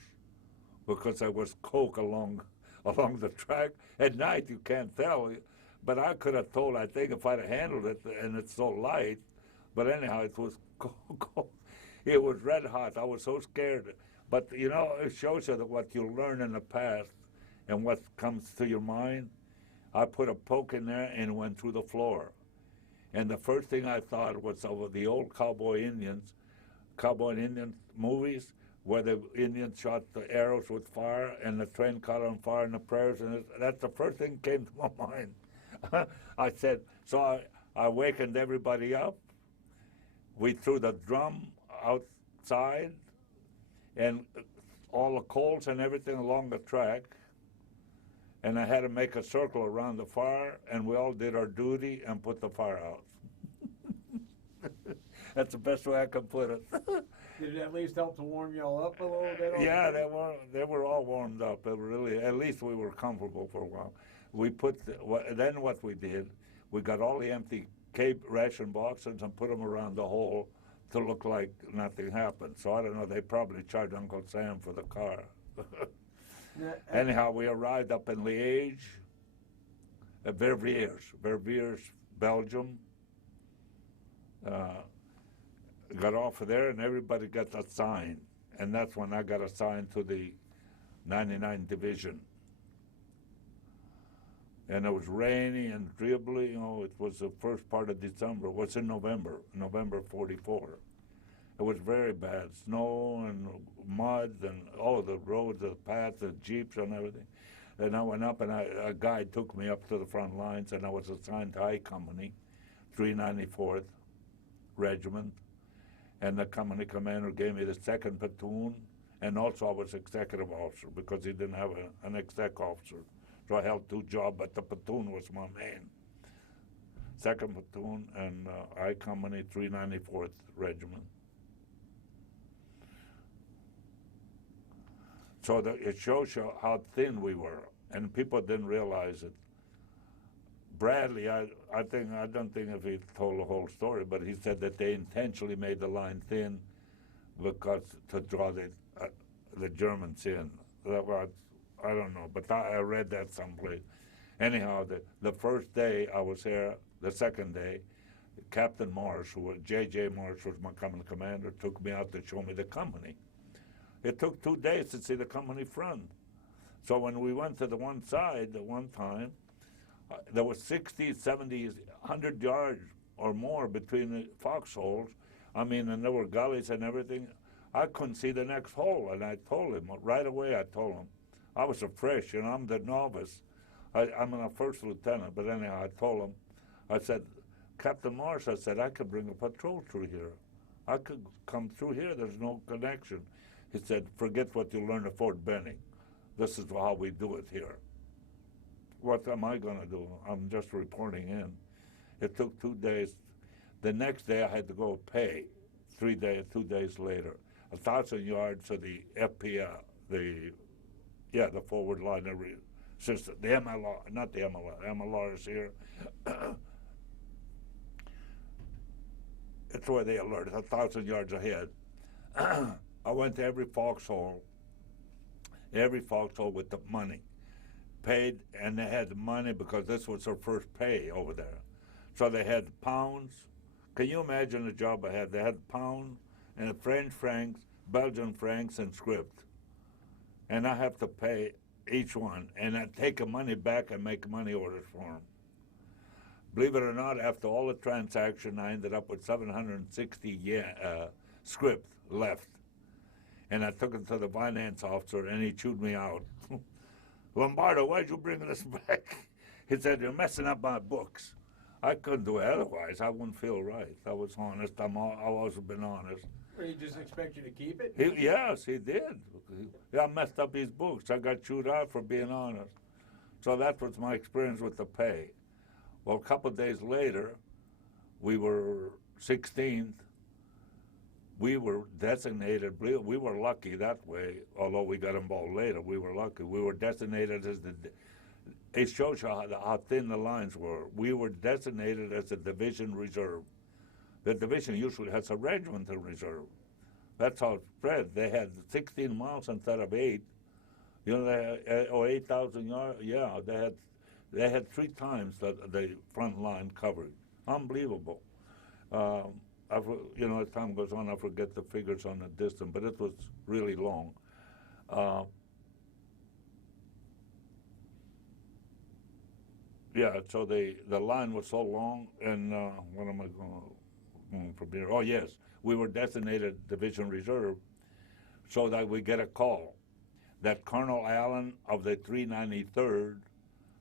because there was coke along the track. At night you can't tell, but I could have told, I think, if I'd have handled it, and it's so light. But anyhow, it was coke. It was red hot. I was so scared. But it shows you that what you learn in the past and what comes to your mind. I put a poke in there and went through the floor. And the first thing I thought was of the old cowboy and Indian movies, where the Indians shot the arrows with fire and the train caught on fire in the prairies. And that's the first thing that came to my mind. I said, so I wakened everybody up, we threw the drum outside and all the coals and everything along the track. And I had to make a circle around the fire, and we all did our duty and put the fire out. That's the best way I can put it. Did it at least help to warm y'all up a little bit? Yeah, they were all warmed up. It really, at least we were comfortable for a while. We put then what we did, we got all the empty ration boxes and put them around the hole to look like nothing happened. So I don't know. They probably charged Uncle Sam for the car. Anyhow, we arrived up in Liège, Verviers, Belgium. Got off of there, and everybody got assigned. And that's when I got assigned to the 99th Division. And it was rainy and dribbly. It was the first part of December. It was in November 44. It was very bad, snow and mud and all the roads, the paths, the jeeps and everything. And I went up, and a guide took me up to the front lines, and I was assigned to I Company, 394th Regiment. And the company commander gave me the 2nd platoon, and also I was executive officer because he didn't have an exec officer. So I held 2 jobs, but the platoon was my main. 2nd platoon and I Company, 394th Regiment. So it shows you how thin we were, and people didn't realize it. Bradley, I don't think if he told the whole story, but he said that they intentionally made the line thin because to draw the Germans in. I don't know, but I read that someplace. Anyhow, the first day I was here, the second day, Captain Marsh, who was J.J. Marsh, was my company commander, took me out to show me the company. It took 2 days to see the company front. So when we went to the one side the one time, there was 60, 70, 100 yards or more between the foxholes. I mean, and there were gullies and everything. I couldn't see the next hole, and I told him, right away I told him. I was a fresh, I'm the novice. I'm a first lieutenant, but anyhow, I told him, I said, Captain Marsh, I said, I could bring a patrol through here. I could come through here, there's no connection. He said, forget what you learned at Fort Benning. This is how we do it here. What am I going to do? I'm just reporting in. It took 2 days. The next day I had to go pay, 2 days later. 1,000 yards to the FPL, the forward line system, the MLR, not the MLR, MLR is here. It's where they alert, 1,000 yards ahead. I went to every foxhole with the money. Paid, and they had the money because this was their first pay over there. So they had pounds. Can you imagine the job I had? They had pounds and French francs, Belgian francs, and script. And I have to pay each one, and I take the money back and make money orders for them. Believe it or not, after all the transaction, I ended up with 760 script left. And I took it to the finance officer, and he chewed me out. Lombardo, why'd you bring this back? He said, you're messing up my books. I couldn't do it otherwise. I wouldn't feel right. I was honest. I've always been honest. Or he just expect you to keep it? Yes, he did. I messed up his books. I got chewed out for being honest. So that was my experience with the pay. Well, a couple of days later, we were 16th. We were designated, we were lucky that way, although we got involved later, we were lucky. We were designated as it shows you how thin the lines were. We were designated as a division reserve. The division usually has a regimental reserve. That's how it spread. They had 16 miles instead of 8. They had, or 8,000 yards. Yeah, they had 3 times the front line covered. Unbelievable. As time goes on, I forget the figures on the distance, but it was really long. So the line was so long, and what am I going from here? Oh, yes, we were designated Division Reserve, so that we get a call that Colonel Allen of the 393rd,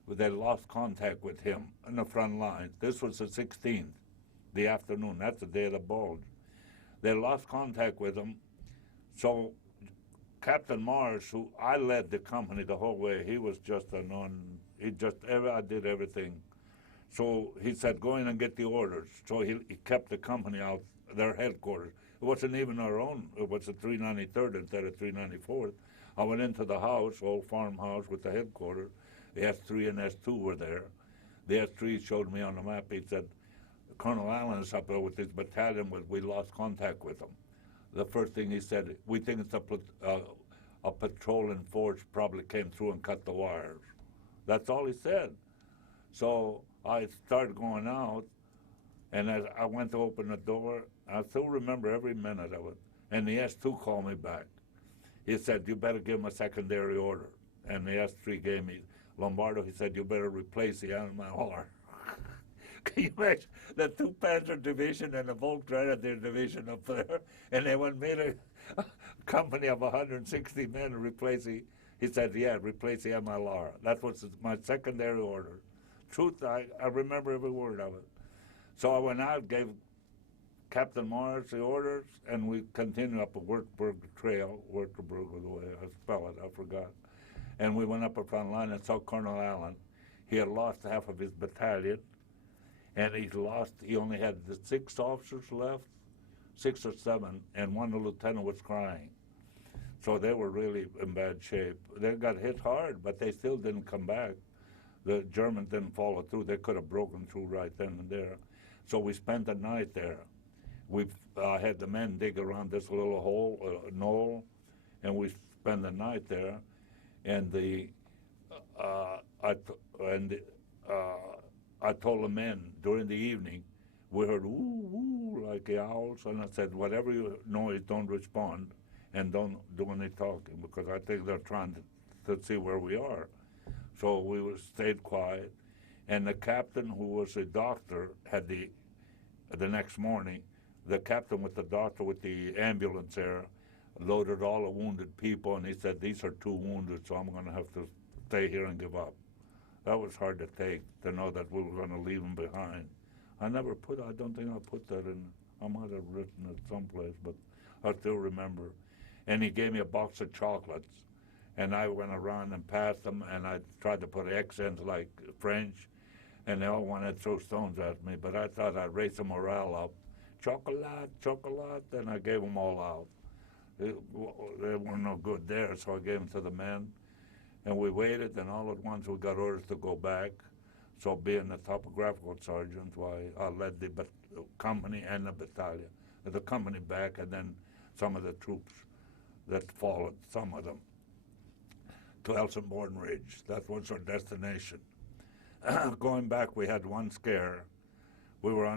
they lost contact with him in the front line. This was the 16th. The afternoon, that's the day of the bulge. They lost contact with him. So Captain Mars, who I led the company the whole way, he was just I did everything. So he said, go in and get the orders. So he kept the company out, their headquarters. It wasn't even our own. It was the 393rd instead of 394th. I went into the house, old farmhouse with the headquarters. The S3 and S2 were there. The S3 showed me on the map. He said, Colonel Allen is up there with his battalion. We lost contact with him. The first thing he said, we think it's a patrolling force probably came through and cut the wires. That's all he said. So I started going out, and as I went to open the door, I still remember every minute of it. And the S2 called me back. He said, you better give him a secondary order. And the S3 gave me Lombardo. He said, you better replace the MLR. Can you imagine the 2 Panzer Division and the Volksgrenadier Division up there, and they want me to a company of 160 men to replace the. He said, yeah, replace the MLR. That was my secondary order. Truth, I remember every word of it. So I went out, gave Captain Mars the orders, and we continued up a Württemberg Trail. Württemberg was the way I spell it, I forgot. And we went up a front line and saw Colonel Allen. He had lost half of his battalion, and he only had the 6 officers left, 6 or 7, and one lieutenant was crying. So they were really in bad shape. They got hit hard, but they still didn't come back. The Germans didn't follow through. They could have broken through right then and there. So we spent the night there. We had the men dig around this little hole, knoll, and we spent the night there. And I told the men during the evening, we heard woo, woo, like the owls, and I said, whatever you noise, don't respond, and don't do any talking, because I think they're trying to see where we are. So we stayed quiet, and the captain, who was a doctor, had the next morning, the captain with the doctor with the ambulance there loaded all the wounded people, and he said, these are 2 wounded, so I'm going to have to stay here and give up. That was hard to take, to know that we were going to leave them behind. I don't think I put that in. I might have written it someplace, but I still remember. And he gave me a box of chocolates, and I went around and passed them, and I tried to put accents like French, and they all wanted to throw stones at me, but I thought I'd raise the morale up. Chocolate, chocolate, and I gave them all out. They were no good there, so I gave them to the men. And we waited, and all at once we got orders to go back. So being the topographical sergeant, I led the company and the battalion, the company back, and then some of the troops that followed, some of them, to Elsenborn Ridge. That was our destination. Going back, we had one scare. We were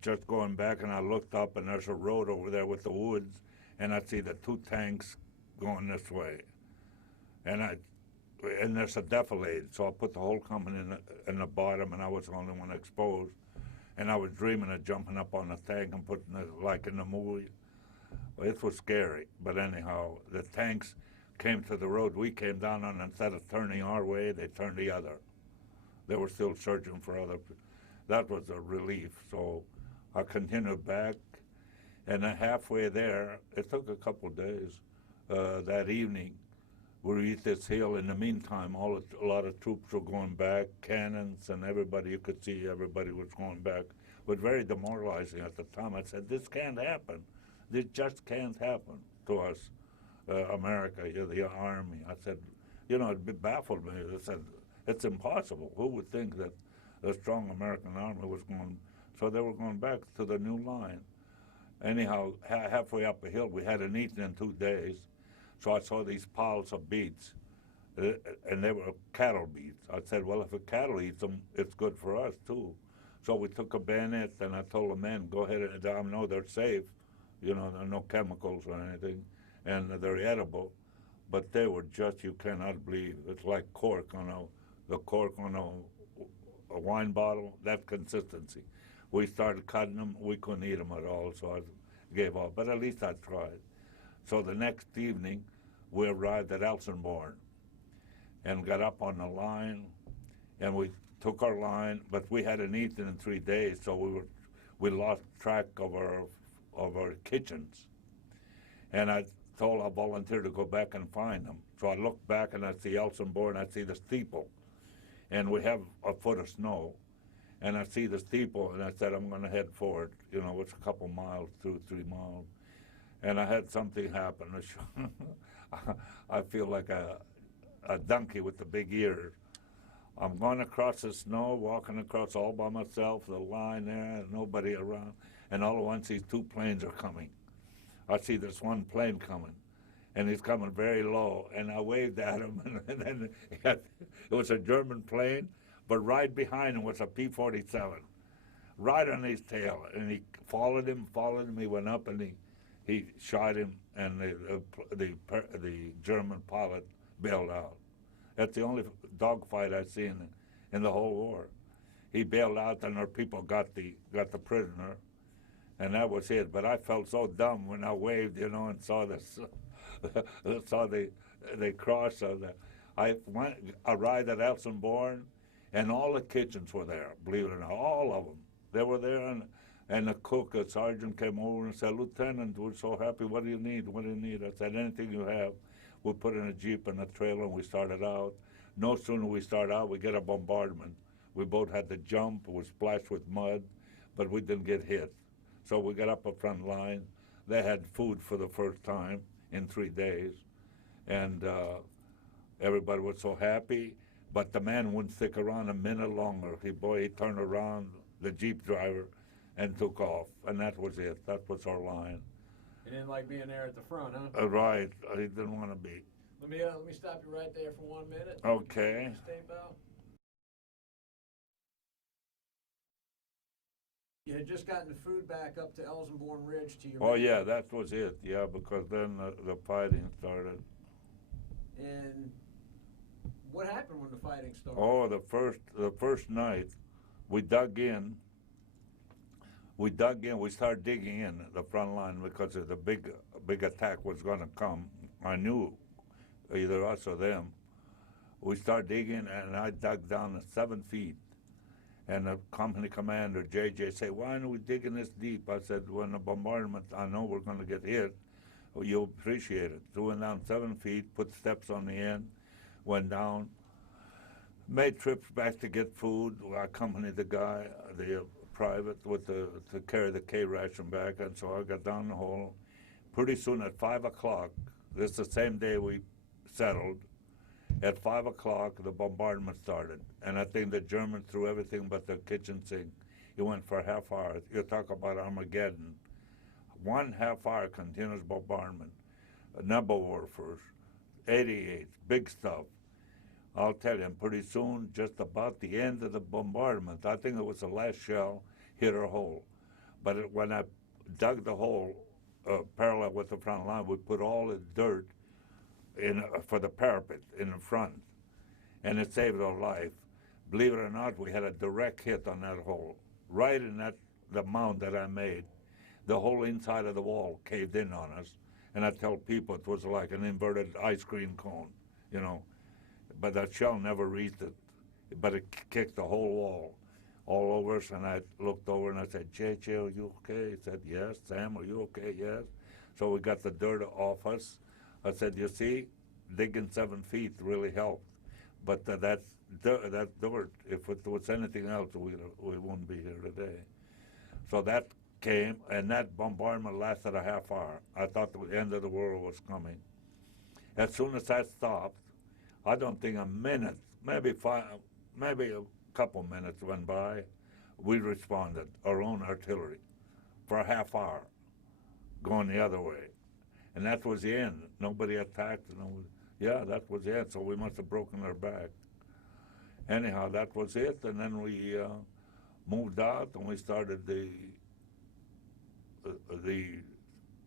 just going back, and I looked up, and there's a road over there with the woods, and I see the 2 tanks going this way. And there's a defilade, so I put the whole company in the bottom, and I was the only one exposed. And I was dreaming of jumping up on the tank and putting it like in the movie. Well, it was scary, but anyhow, the tanks came to the road we came down on. Instead of turning our way, they turned the other. They were still searching for other people. That was a relief. So I continued back, and then halfway there, it took a couple of days. That evening, we reached this hill. In the meantime, a lot of troops were going back, cannons, and everybody, you could see everybody was going back. It was very demoralizing at the time. I said, this can't happen. This just can't happen to us, America, the Army. I said, it baffled me. I said, it's impossible. Who would think that a strong American Army was going? So they were going back to the new line. Anyhow, halfway up a hill, we hadn't eaten in 2 days. So I saw these piles of beets, and they were cattle beets. I said, well, if a cattle eats them, it's good for us, too. So we took a bayonet, and I told the men, go ahead and I know they're safe. There are no chemicals or anything, and they're edible. But they were just, you cannot believe. It's like cork on a wine bottle, that consistency. We started cutting them. We couldn't eat them at all, so I gave up. But at least I tried. So the next evening, we arrived at Elsenborn and got up on the line, and we took our line, but we hadn't eaten in 3 days, so we lost track of our of our kitchens. And I volunteered to go back and find them. So I looked back and I see Elsinore and I see the steeple. And we have a foot of snow. And I see the steeple and I said, I'm going to head for it. You know, it's a couple miles, 2 or 3 miles. And I had something happen. I feel like a donkey with the big ears. I'm going across the snow, walking across all by myself, the line there, and nobody around. And all at once, these 2 planes are coming. I see this one plane coming, and he's coming very low. And I waved at him, and then it was a German plane, but right behind him was a P-47, right on his tail. And he followed him. He went up, and he shot him, and the German pilot bailed out. That's the only dogfight I've seen in the whole war. He bailed out, and our people got the prisoner, and that was it. But I felt so dumb when I waved, you know, and saw this, saw the cross of the. I arrived at Elsinborn, and all the kitchens were there. Believe it or not, all of them. They were there, and the cook, a sergeant, came over and said, "Lieutenant, we're so happy. What do you need? What do you need?" I said, "Anything you have." We put in a Jeep and a trailer, and we started out. No sooner we start out, we get a bombardment. We both had to jump. It was splashed with mud, but we didn't get hit. So we got up a front line. They had food for the first time in 3 days, and everybody was so happy. But the man wouldn't stick around a minute longer. He turned around, the Jeep driver, and took off, and that was it. That was our line. You didn't like being there at the front, huh? Right. I didn't want to be. Let me stop you right there for 1 minute. Okay. Tape out. You had just gotten the food back up to Elsinborn Ridge to your. Oh yeah, that was it. Yeah, because then the fighting started. And what happened when the fighting started? Oh, the first night, we dug in. We started digging in the front line because the big attack was going to come. I knew either us or them. We started digging, and I dug down to 7 feet. And the company commander, JJ, said, "Why are we digging this deep?" I said, "When the bombardment, I know we're going to get hit. You'll appreciate it." So we went down 7 feet, put steps on the end, went down, made trips back to get food. I accompanied the guy, the private, to carry the K ration back, and so I got down the hole. Pretty soon at 5 o'clock, this is the same day we settled, at 5 o'clock the bombardment started, and I think the Germans threw everything but the kitchen sink. It went for a half hour. You talk about Armageddon. 1.5 hour continuous bombardment, Nebelwerfers, 88s, big stuff. I'll tell you, pretty soon, just about the end of the bombardment, I think it was the last shell hit our hole. But when I dug the hole parallel with the front line, we put all the dirt in for the parapet in the front, and it saved our life. Believe it or not, we had a direct hit on that hole, right in the mound that I made. The whole inside of the wall caved in on us, and I tell people it was like an inverted ice cream cone, you know. But that shell never reached it, but it kicked the whole wall all over us, and I looked over and I said, "JJ, are you okay?" He said, "Yes." "Sam, are you okay?" "Yes." So we got the dirt off us. I said, "You see, digging 7 feet really helped. But that dirt, if it was anything else, we wouldn't be here today." So that came, and that bombardment lasted a half hour. I thought the end of the world was coming. As soon as that stopped, I don't think a minute, maybe a couple minutes went by, we responded, our own artillery, for a half hour, going the other way. And that was the end. Nobody attacked. Yeah, that was the end. So we must have broken their back. Anyhow, that was it. And then we moved out, and we started the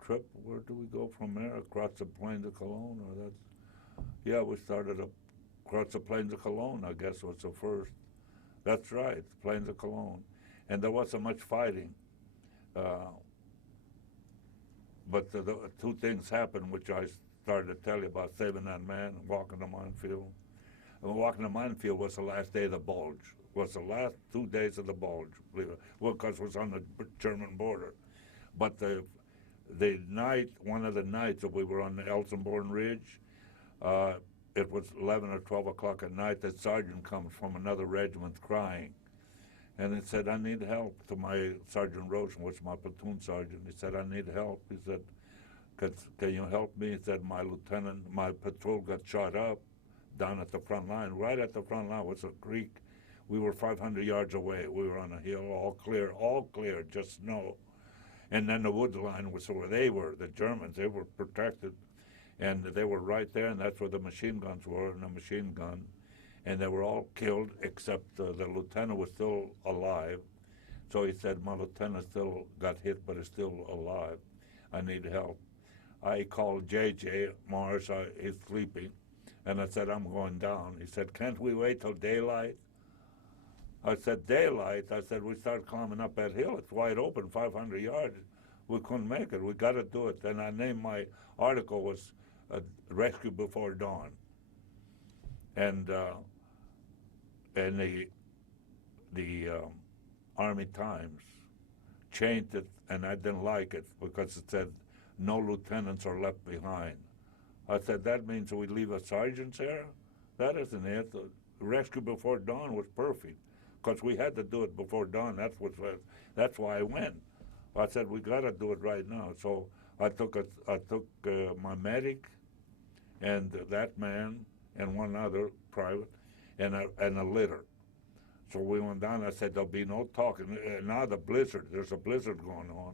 trip. Where do we go from there? Across the plains of Cologne, or that's? Yeah, we started across the plains of Cologne, I guess was the first. That's right, plains of Cologne. And there wasn't much fighting. But the 2 things happened, which I started to tell you about: saving that man and walking the minefield. And walking the minefield was the last day of the Bulge. Was the last 2 days of the Bulge, believe it. Well, because it was on the German border. But one of the nights that we were on the Elsenborn Ridge, it was 11 or 12 o'clock at night. The sergeant comes from another regiment crying. And he said, I need help, to my Sergeant Rosen, which was my platoon sergeant. He said, I need help. He said, can you help me? He said, my patrol got shot up down at the front line. Right at the front line was a creek. We were 500 yards away. We were on a hill, all clear, just snow. And then the wood line was where they were, the Germans. They were protected. And they were right there, and that's where the machine guns were, and the machine gun. And they were all killed, except the lieutenant was still alive. So he said, my lieutenant still got hit, but is still alive. I need help. I called J.J. Morris, he's sleeping, and I said, I'm going down. He said, can't we wait till daylight? I said, daylight? I said, we start climbing up that hill. It's wide open, 500 yards. We couldn't make it. We got to do it. And I named my article was Rescue Before Dawn. And the Army Times changed it, and I didn't like it because it said, no lieutenants are left behind. I said, that means we leave a sergeant there? That isn't it. The Rescue Before Dawn was perfect because we had to do it before dawn. That's why I went. I said, we got to do it right now. So I took my medic and that man and one other private and a litter. So we went down. I said, there'll be no talking. Now there's a blizzard going on.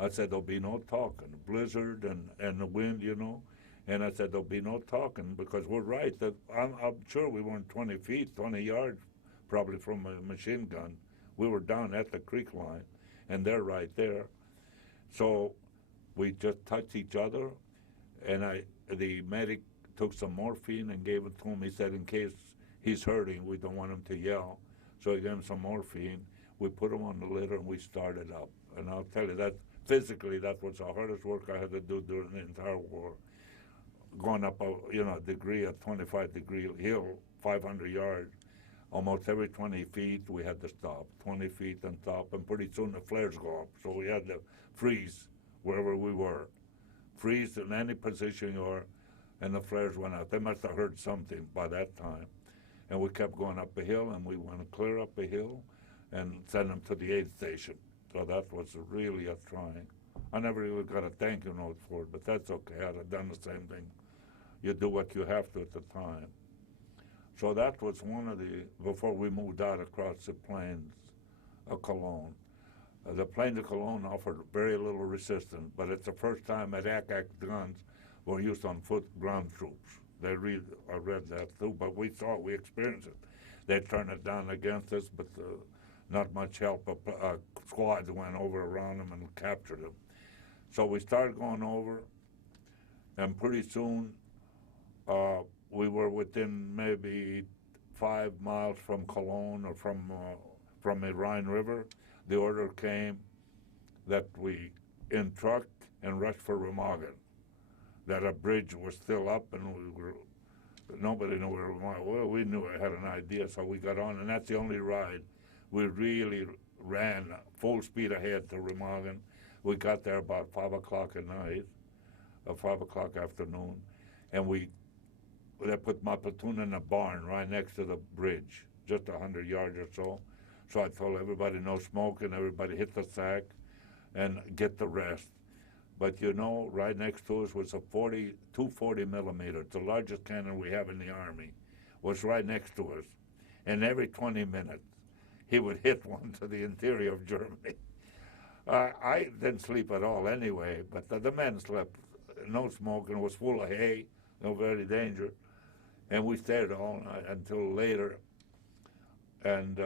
I said, there'll be no talking. Blizzard and the wind, you know. And I said, there'll be no talking because we're right. That I'm sure we weren't 20 feet, 20 yards probably from a machine gun. We were down at the creek line, and they're right there. So we just touched each other, and the medic took some morphine and gave it to him. He said, in case he's hurting, we don't want him to yell. So he gave him some morphine. We put him on the litter, and we started up. And I'll tell you that physically, that was the hardest work I had to do during the entire war. Going up a 25-degree hill, 500 yards, almost every 20 feet we had to stop, 20 feet and stop, and pretty soon the flares go up. So we had to freeze wherever we were. Freeze in any position you were, and the flares went out. They must have heard something by that time. And we kept going up a hill, and we went clear up a hill and send them to the aid station. So that was really a trying. I never really got a thank you note for it, but that's okay. I'd have done the same thing. You do what you have to at the time. So that was one of before we moved out across the plains of Cologne. The plains of Cologne offered very little resistance, but it's the first time that ACAC guns were used on foot ground troops. I read that too, but we experienced it. They turned it down against us, but not much help. Squads went over around them and captured them. So we started going over, and pretty soon we were within maybe 5 miles from Cologne or from the Rhine River. The order came that we in truck and rushed for Remagen, that a bridge was still up, and nobody knew where Remagen. Well, we knew I had an idea, so we got on, and that's the only ride. We really ran full speed ahead to Remagen. We got there about 5 o'clock at night, 5 o'clock afternoon, and they put my platoon in a barn right next to the bridge, just 100 yards or so. So I told everybody no smoking, everybody hit the sack and get the rest. But you know, right next to us was a 240 millimeter, the largest cannon we have in the Army, was right next to us. And every 20 minutes, he would hit one to the interior of Germany. I didn't sleep at all anyway, but the men slept. No smoking, was full of hay, no very danger. And we stayed all night until later. And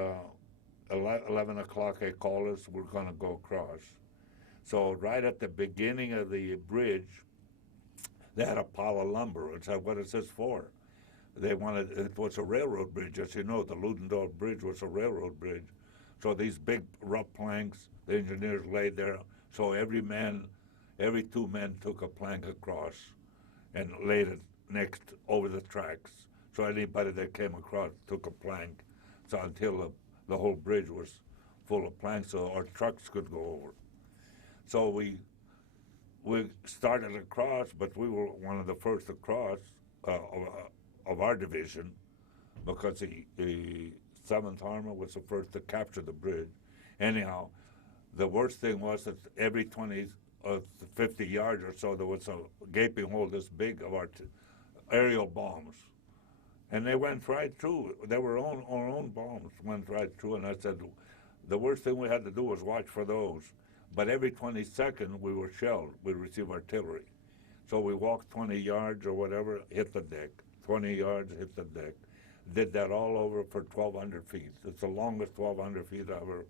11 o'clock, they called us, we're going to go across. So right at the beginning of the bridge, they had a pile of lumber. I said, what is this for? It was a railroad bridge. As you know, the Ludendorff Bridge was a railroad bridge. So these big rough planks, the engineers laid there. So every 2 men took a plank across and laid it next over the tracks. So anybody that came across took a plank. So until the whole bridge was full of planks, so our trucks could go over. So we we started across, but we were one of the first across of our division because the 7th Armor was the first to capture the bridge. Anyhow, the worst thing was that every 20 or 50 yards or so, there was a gaping hole this big of our aerial bombs. And they went right through. They were our own bombs, went right through. And I said, the worst thing we had to do was watch for those. But every 22nd, we were shelled. We received artillery. So we walked 20 yards or whatever, hit the deck. 20 yards, hit the deck. Did that all over for 1,200 feet. It's the longest 1,200 feet ever.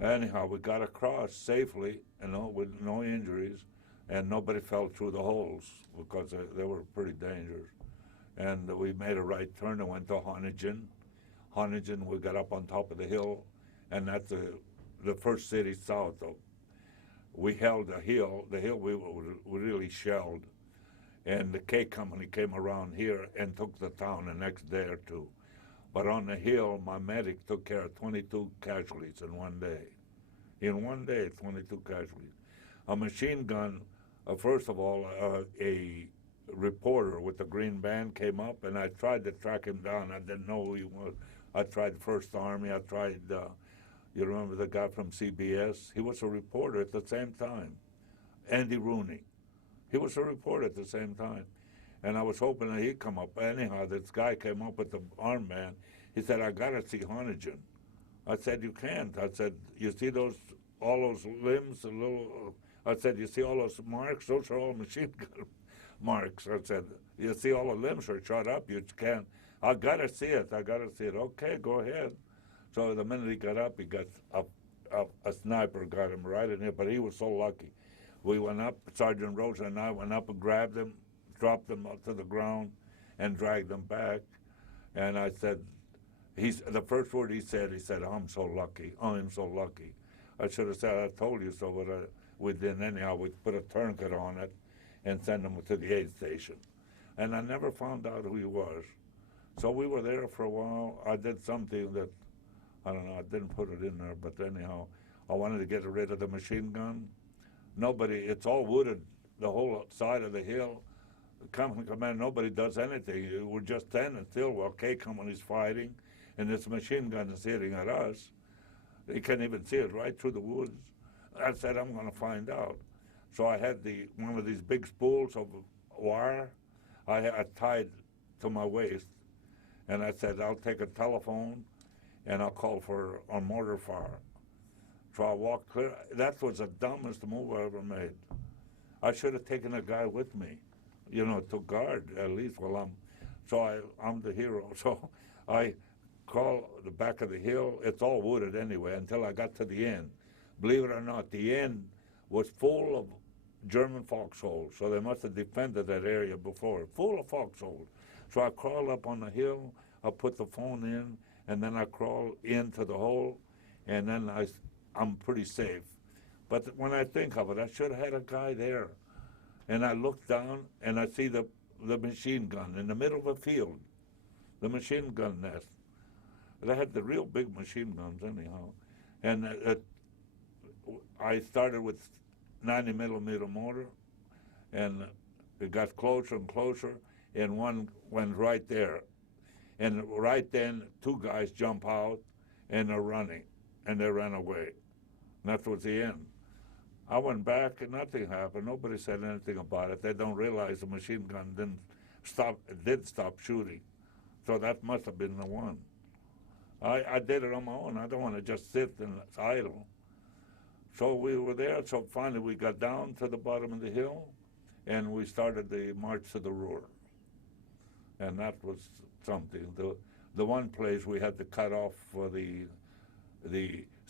Anyhow, we got across safely, with no injuries, and nobody fell through the holes because they were pretty dangerous. And we made a right turn and went to Honningen. Honningen, we got up on top of the hill, and that's the first city south of. We held the hill we really shelled, and the K Company came around here and took the town the next day or two. But on the hill, my medic took care of 22 casualties in one day. In one day, 22 casualties. A machine gun, first of all, a reporter with the green band came up, and I tried to track him down. I didn't know who he was. I tried First Army. I tried, you remember the guy from CBS? He was a reporter at the same time. Andy Rooney. He was a reporter at the same time. And I was hoping that he'd come up. Anyhow, this guy came up with the armband. He said, I got to see Honningen. I said, you can't. I said, you see all those limbs, I said, you see all those marks? Those are all machine gun marks. I said, you see all the limbs are shot up. You can't. I got to see it. Okay, go ahead. So the minute he got up, he got a sniper got him right in here, but he was so lucky. We went up, Sergeant Rosa and I went up and grabbed him, dropped him to the ground, and dragged him back. And I said, the first word he said, I'm so lucky. I'm so lucky. I should have said, I told you so, but we didn't anyhow. We put a tourniquet on it and sent him to the aid station. And I never found out who he was. So we were there for a while. I did something that, I don't know, I didn't put it in there, but anyhow, I wanted to get rid of the machine gun. It's all wooded, the whole side of the hill. The company command, nobody does anything. We're just standing still while K Company's fighting, and this machine gun is hitting at us. You can't even see it right through the woods. I said, I'm going to find out. So I had one of these big spools of wire I tied to my waist, and I said, I'll take a telephone, and I'll call for a mortar fire. So I walked clear. That was the dumbest move I ever made. I should have taken a guy with me, to guard at least while I'm the hero. So I crawl the back of the hill. It's all wooded anyway until I got to the end. Believe it or not, the end was full of German foxholes, so they must have defended that area before, full of foxholes. So I crawled up on the hill, I put the phone in, and then I crawled into the hole, and then I'm pretty safe. But when I think of it, I should have had a guy there. And I look down, and I see the machine gun in the middle of a field, the machine gun nest. They had the real big machine guns anyhow. And I started with 90 millimeter mortar, and it got closer and closer, and one went right there. And right then, two guys jump out, and they're running, and they ran away. And that was the end. I went back, and nothing happened. Nobody said anything about it. They don't realize the machine gun did stop shooting. So that must have been the one. I did it on my own. I don't want to just sit and idle. So we were there. So finally we got down to the bottom of the hill, and we started the march to the Ruhr. And that was something. The one place we had to cut off for the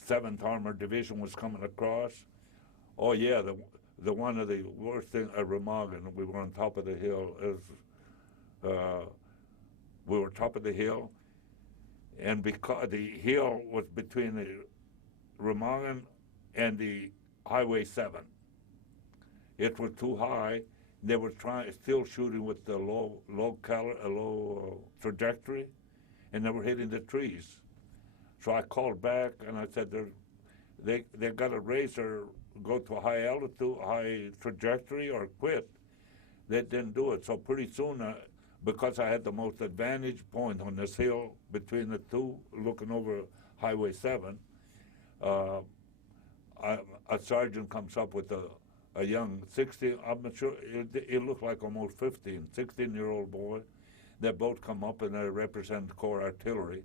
7th Armored Division was coming across. Oh yeah, the one of the worst things at Remagen, we were on top of the hill. We were top of the hill, and because the hill was between the Remagen and the Highway 7, it was too high. They were still shooting with the low trajectory, and they were hitting the trees. So I called back and I said, they got to raise their go to high altitude, high trajectory, or quit. They didn't do it. So pretty soon, because I had the most advantage point on this hill between the two, looking over Highway 7, a sergeant comes up with a young 16, I'm not sure, it looked like almost 16-year-old boy. They both come up and they represent Corps Artillery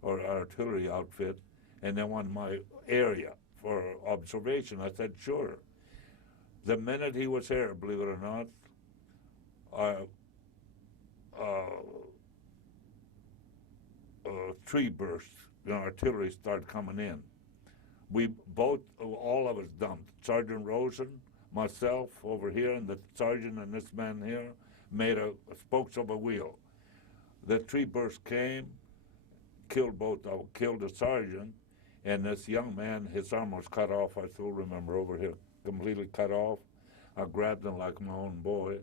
or artillery outfit, and they want my area for observation. I said, sure. The minute he was here, believe it or not, tree bursts, artillery started coming in. We both, all of us dumped. Sergeant Rosen, myself over here, and the sergeant and this man here made a spokes of a wheel. The tree burst came, killed the sergeant, and this young man, his arm was cut off, I still remember, over here, completely cut off. I grabbed him like my own boy,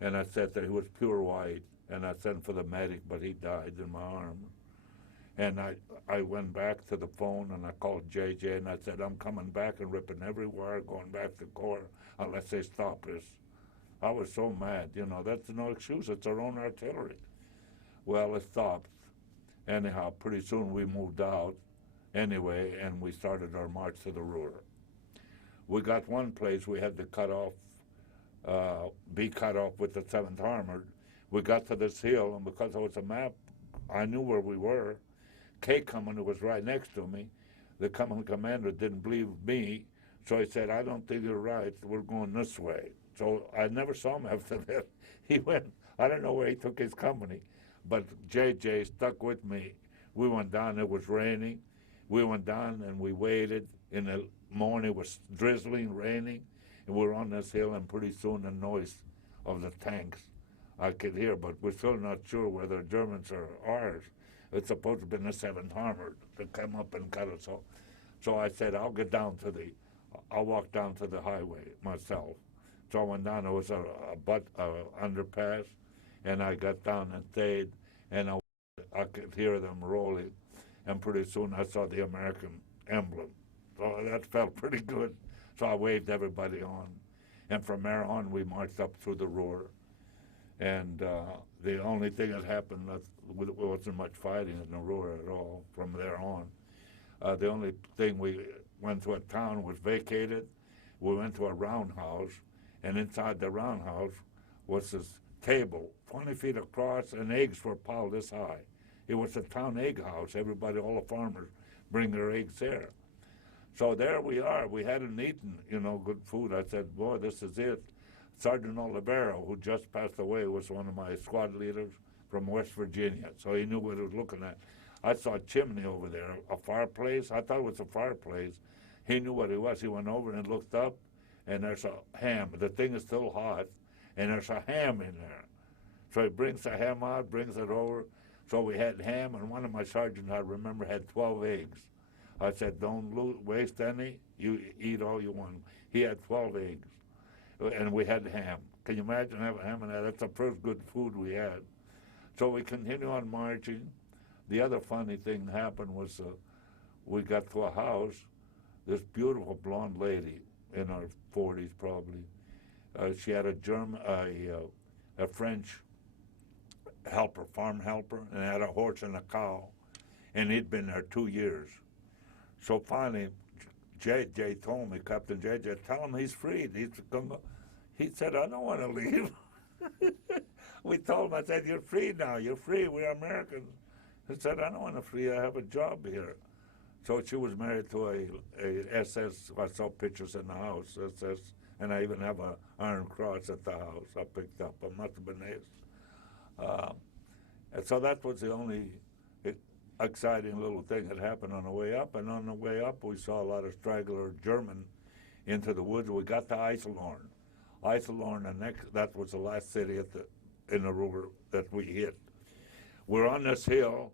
and I said that he was pure white, and I sent for the medic, but he died in my arm. And I went back to the phone, and I called JJ, and I said, I'm coming back and ripping every wire, going back to Corps, unless they stop us. I was so mad, that's no excuse, it's our own artillery. Well, it stopped. Anyhow, pretty soon we moved out anyway, and we started our march to the Ruhr. We got one place we had to be cut off with the 7th Armored. We got to this hill, and because it was a map, I knew where we were. K Company was right next to me. The company commander didn't believe me, so he said, I don't think you're right, we're going this way. So I never saw him after that. He went, I don't know where he took his company, but JJ stuck with me. We went down, it was raining. We went down and we waited. In the morning, it was drizzling, raining, and we were on this hill, and pretty soon the noise of the tanks I could hear, but we're still not sure whether Germans or ours. It's supposed to have been the 7th Armored that came up and cut us off. So I said, I'll walk down to the highway myself. So I went down, there was a underpass, and I got down and stayed, and I could hear them rolling, and pretty soon I saw the American emblem. So that felt pretty good. So I waved everybody on. And from there on, we marched up through the Ruhr. And the only thing that happened, there wasn't much fighting in the Ruhr at all from there on. The only thing, we went to a town, was vacated. We went to a roundhouse, and inside the roundhouse was this table, 20 feet across, and eggs were piled this high. It was a town egg house. Everybody, all the farmers, bring their eggs there. So there we are. We hadn't eaten, good food. I said, boy, this is it. Sergeant Olivero, who just passed away, was one of my squad leaders from West Virginia, so he knew what he was looking at. I saw a chimney over there, a fireplace. I thought it was a fireplace. He knew what it was. He went over and looked up, and there's a ham. The thing is still hot, and there's a ham in there. So he brings the ham out, brings it over. So we had ham, and one of my sergeants, I remember, had 12 eggs. I said, don't waste any. You eat all you want. He had 12 eggs, and we had ham. Can you imagine having ham and that? That's the first good food we had. So we continue on marching. The other funny thing happened was we got to a house, this beautiful blonde lady in her 40s probably. She had a French helper, farm helper, and had a horse and a cow, and he'd been there 2 years. So finally, JJ told me, Captain JJ, tell him he's free. He said, I don't want to leave. We told him, I said, you're free now, you're free, we're Americans. He said, I don't want to free, I have a job here. So she was married to a SS, I saw pictures in the house, SS, and I even have an Iron Cross at the house I picked up. It must have been his. And so that was the only exciting little thing that happened on the way up. And on the way up, we saw a lot of straggler German into the woods. We got to Eiselhorn. Eiselhorn, and that was the last city in the Ruhr that we hit. We're on this hill,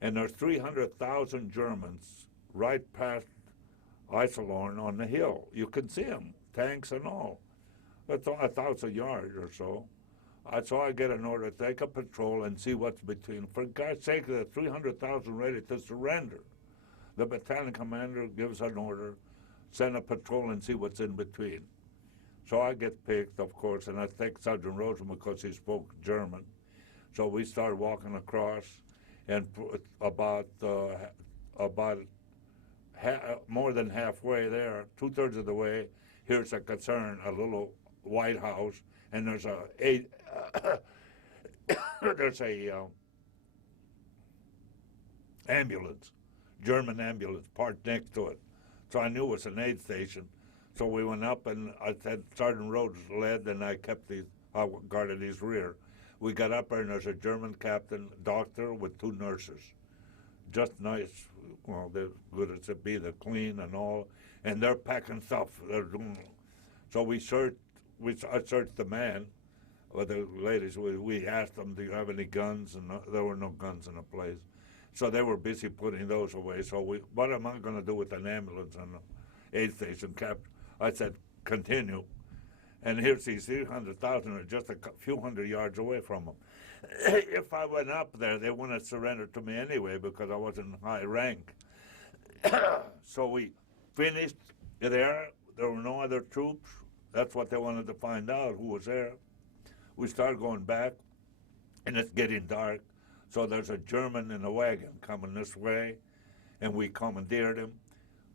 and there's 300,000 Germans right past Eiselhorn on the hill. You can see them, tanks and all. That's 1,000 yards or so. So I get an order, take a patrol and see what's between. For God's sake, there's 300,000 ready to surrender. The battalion commander gives an order, send a patrol and see what's in between. So I get picked, of course, and I take Sergeant Rosen because he spoke German. So we start walking across, and more than halfway there, 2/3 of the way, here's a concern, a little white house, and there's there's a ambulance, German ambulance, parked next to it. So I knew it was an aid station. So we went up, and I said Sergeant Rhodes led, and I guarded his rear. We got up there, and there's a German captain, doctor with 2 nurses. Just nice, well, they're good as it be, they're clean and all, and they're packing stuff. So I searched the man, or the ladies, we asked them, do you have any guns? And there were no guns in the place. So they were busy putting those away. So what am I going to do with an ambulance and an aid station, Cap? I said, continue. And here's these 300,000 just a few hundred yards away from them. If I went up there, they wouldn't surrender to me anyway because I wasn't high rank. So we finished there. There were no other troops. That's what they wanted to find out, who was there. We started going back, and it's getting dark. So there's a German in a wagon coming this way, and we commandeered him.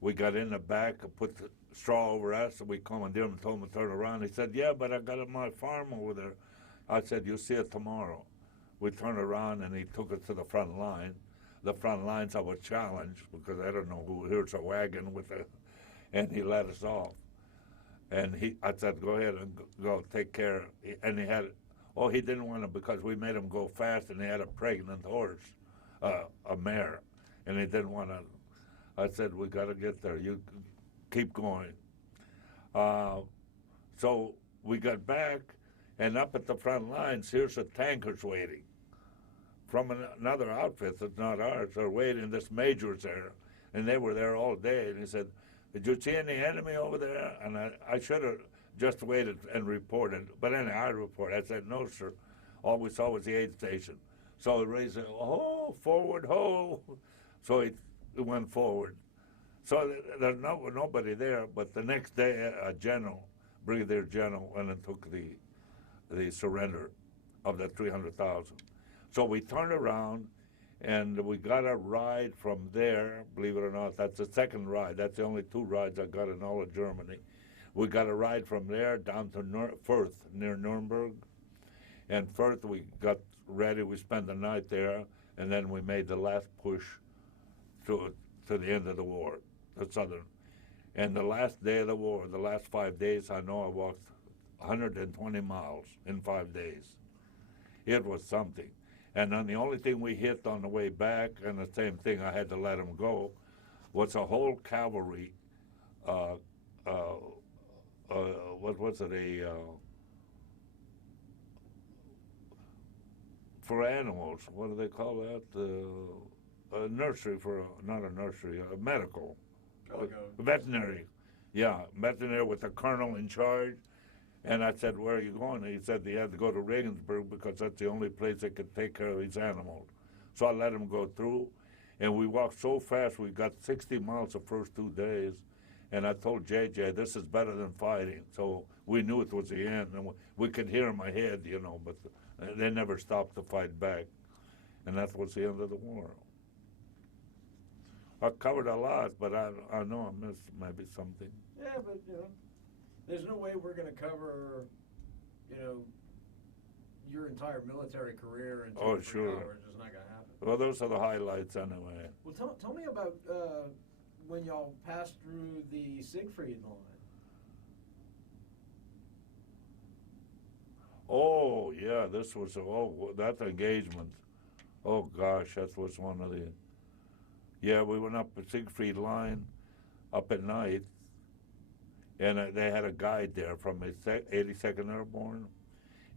We got in the back, put the straw over us, and we commandeered him and told him to turn around. He said, yeah, but I got my farm over there. I said, you'll see it tomorrow. We turned around, and he took us to the front line. The front lines I was challenged because I don't know who, here's a wagon and he let us off. And I said, go ahead and go take care. And he didn't want to because we made him go fast, and he had a pregnant horse, a mare, and he didn't want to. I said, we got to get there. You keep going. So we got back, and up at the front lines, here's the tankers waiting from another outfit that's not ours. They're waiting. This major's there, and they were there all day. And he said, did you see any enemy over there? And I should have just waited and reported. But anyway, I reported. I said, no, sir. All we saw was the aid station. So he raised it, ho, forward, ho. So he went forward. So there's nobody there. But the next day, a general, brigadier general, went and took the surrender of the 300,000. So we turned around, and we got a ride from there, believe it or not. That's the second ride. That's the only 2 rides I got in all of Germany. We got a ride from there down to Fürth, near Nuremberg. And Fürth, we got ready. We spent the night there, and then we made the last push to the end of the war, the southern. And the last day of the war, the last 5 days, I know I walked 120 miles in 5 days. It was something. And then the only thing we hit on the way back, and the same thing, I had to let them go, was a whole cavalry, what was it, for animals, what do they call that? A nursery not a nursery, a medical. Veterinary. Yeah, veterinary with the colonel in charge. And I said, where are you going? And he said he had to go to Regensburg because that's the only place they could take care of his animals. So I let him go through, and we walked so fast, we got 60 miles the first 2 days. And I told JJ, this is better than fighting. So we knew it was the end, and we could hear in my head, but they never stopped to fight back. And that was the end of the war. I covered a lot, but I know I missed maybe something. Yeah, but, there's no way we're going to cover, your entire military career in 2 or 3 hours. It's just not going to happen. Well, those are the highlights anyway. Well, tell me about when y'all passed through the Siegfried line. Oh, yeah, this was, that engagement. Oh, gosh, that was one of the, yeah, we went up the Siegfried line up at night, and they had a guide there from the 82nd Airborne,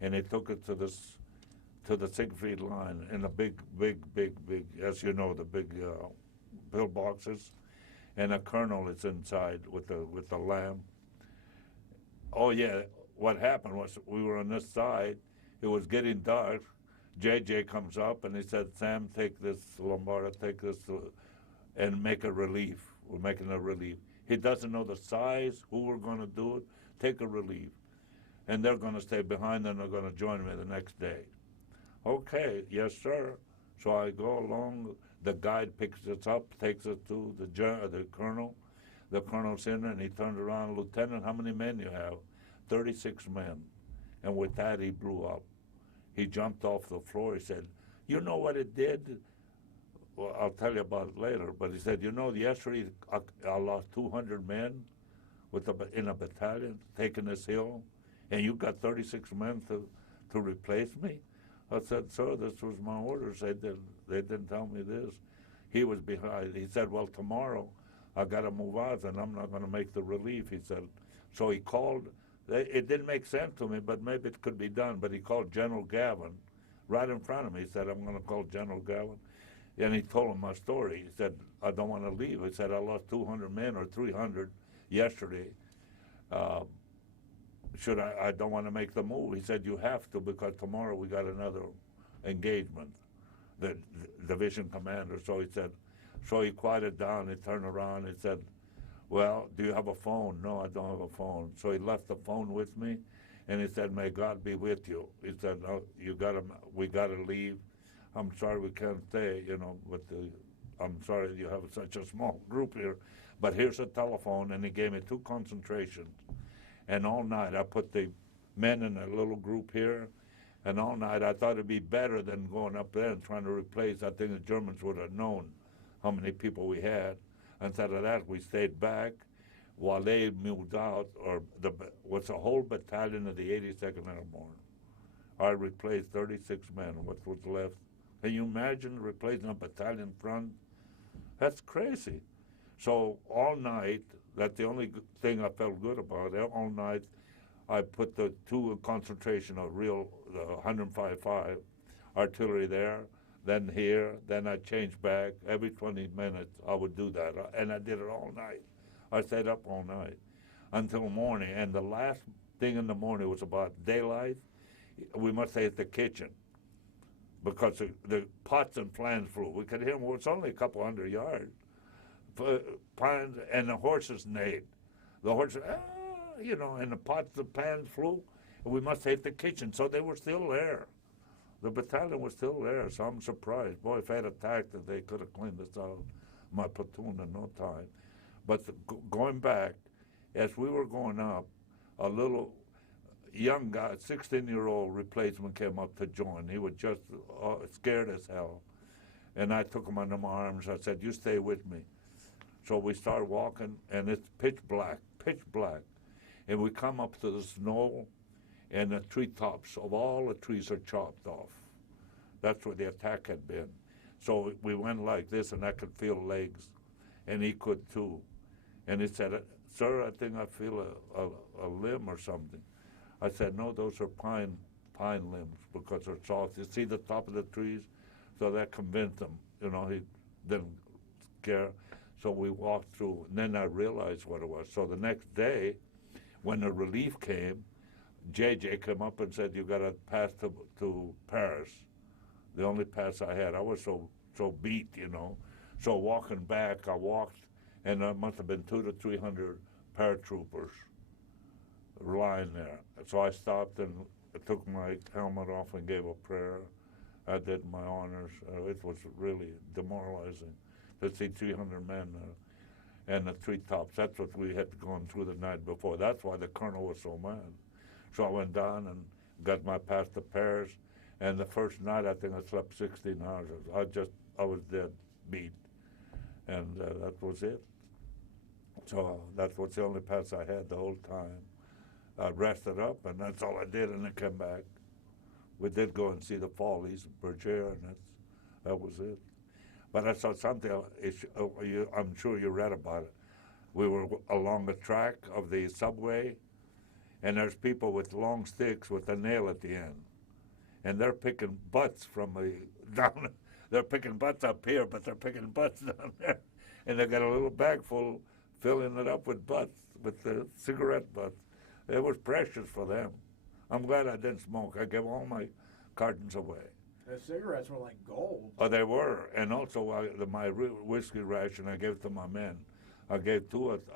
and they took it to the Siegfried line in the big, as you know, the big pillboxes, and a colonel is inside with the lamb. Oh yeah, what happened was we were on this side. It was getting dark. JJ comes up and he said, "Sam, take this, Lombardo, take this, and make a relief. We're making a relief." He doesn't know the size, who we're going to do it. Take a relief. And they're going to stay behind and they're going to join me the next day. Okay, yes, sir. So I go along. The guide picks us up, takes us to the colonel. The colonel's in and he turned around, Lieutenant, how many men you have? 36 men. And with that, he blew up. He jumped off the floor. He said, you know what it did? Well, I'll tell you about it later. But he said, you know, yesterday I lost 200 men in a battalion taking this hill, and you got 36 men to replace me? I said, sir, this was my orders. They didn't tell me this. He was behind. He said, well, tomorrow I got to move out, and I'm not going to make the relief, he said. So he called. It didn't make sense to me, but maybe it could be done. But he called General Gavin right in front of me. He said, I'm going to call General Gavin. And he told him my story. He said, I don't want to leave. He said, I lost 200 men or 300 yesterday. I don't want to make the move. He said, you have to, because tomorrow we got another engagement, the division commander. So he said, so he quieted down. He turned around. He said, well, do you have a phone? No, I don't have a phone. So he left the phone with me, and he said, may God be with you. He said, no, we got to leave. I'm sorry we can't stay, but I'm sorry you have such a small group here. But here's a telephone, and he gave me 2 concentrations. And all night I put the men in a little group here, and all night I thought it'd be better than going up there and trying to replace. I think the Germans would have known how many people we had. Instead of that, we stayed back while they moved out, what's a whole battalion of the 82nd Airborne. I replaced 36 men, what was left. Can you imagine replacing a battalion front? That's crazy. So all night, that's the only thing I felt good about. All night, I put the 2 concentration of the 105.5 artillery there, then here, then I changed back. Every 20 minutes, I would do that, and I did it all night. I stayed up all night until morning, and the last thing in the morning was about daylight. We must say at the kitchen, because the pots and pans flew. We could hear them. It's only a couple hundred yards. Pans, and the horses neighed. The horses, and the pots and pans flew. And we must say at the kitchen. So they were still there. The battalion was still there, so I'm surprised. Boy, if I had attacked it, they could have cleaned us out, my platoon, in no time. But going back, as we were going up, a little young guy, 16-year-old replacement came up to join. He was just scared as hell. And I took him under my arms. I said, you stay with me. So we start walking, and it's pitch black. And we come up to the snow, and the treetops of all the trees are chopped off. That's where the attack had been. So we went like this, and I could feel legs, and he could too. And he said, sir, I think I feel a limb or something. I said, no, those are pine limbs, because they're soft. You see the top of the trees? So that convinced him. He didn't care. So we walked through, and then I realized what it was. So the next day, when the relief came, JJ came up and said, you got to pass to Paris. The only pass I had. I was so beat, So walking back, I walked, and there must have been 200 to 300 paratroopers lying there. So I stopped and took my helmet off and gave a prayer. I did my honors. It was really demoralizing to see 300 men and the treetops. That's what we had gone through the night before. That's why the colonel was so mad. So I went down and got my pass to Paris, and the first night I think I slept 16 hours. I was dead beat, and that was it. So that was the only pass I had the whole time. I rested up, and that's all I did, and then came back. We did go and see the Follies, Berger, and that was it. But I saw something, I'm sure you read about it. We were along the track of the subway, and there's people with long sticks with a nail at the end. And they're picking butts down. They're picking butts up here, but they're picking butts down there. And they got a little bag full, filling it up with butts, with the cigarette butts. It was precious for them. I'm glad I didn't smoke. I gave all my cartons away. The cigarettes were like gold. Oh, they were. And also my whiskey ration, I gave to my men. I gave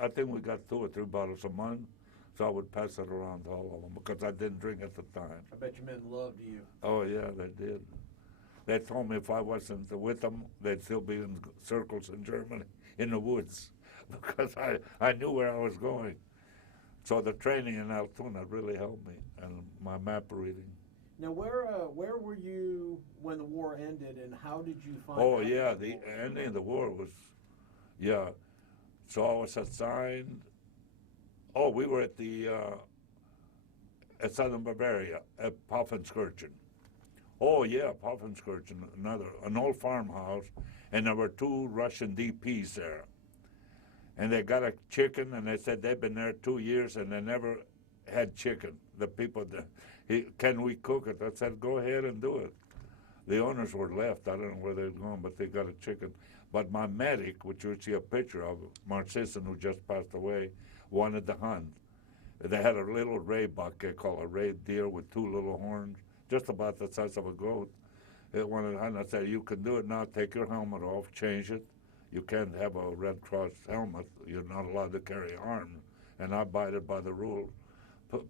I think we got 2 or 3 bottles a month, so I would pass it around to all of them because I didn't drink at the time. I bet your men loved you. Oh, yeah, they did. They told me if I wasn't with them, they'd still be in circles in Germany, in the woods, because I knew where I was going. So the training in Altoona really helped me, and my map reading. Now, where were you when the war ended, and how did you find Oh, out yeah, about the war? ending of the war was, yeah. So I was assigned, we were at Southern Bavaria, at Pfaffenskirchen. Oh, yeah, Pfaffenskirchen, an old farmhouse, and there were 2 Russian DPs there. And they got a chicken, and they said they've been there 2 years, and they never had chicken. The people, can we cook it? I said, go ahead and do it. The owners were left. I don't know where they're going, but they got a chicken. But my medic, which you see a picture of, Mark Sisson, who just passed away, wanted to hunt. They had a little ray buck, they call a ray deer with 2 little horns, just about the size of a goat. It wanted to hunt. I said, you can do it now. Take your helmet off, change it. You can't have a Red Cross helmet. You're not allowed to carry arms. And I abided by the rule.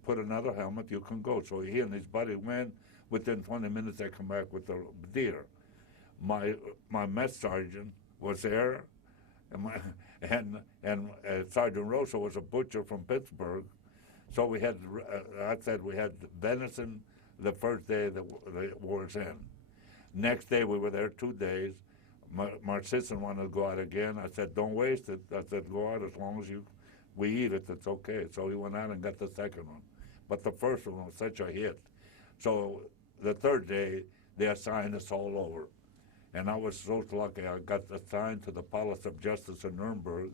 Put another helmet, you can go. So he and his buddy went. Within 20 minutes, they come back with the deer. My mess sergeant was there, and Sergeant Rosa was a butcher from Pittsburgh. So we had, I said we had venison the first day the war's end. Next day, we were there 2 days. Mark Sisson wanted to go out again. I said, don't waste it. I said, go out as long as we eat it, it's okay. So he went out and got the second one. But the first one was such a hit. So the third day, they assigned us all over. And I was so lucky. I got assigned to the Palace of Justice in Nuremberg.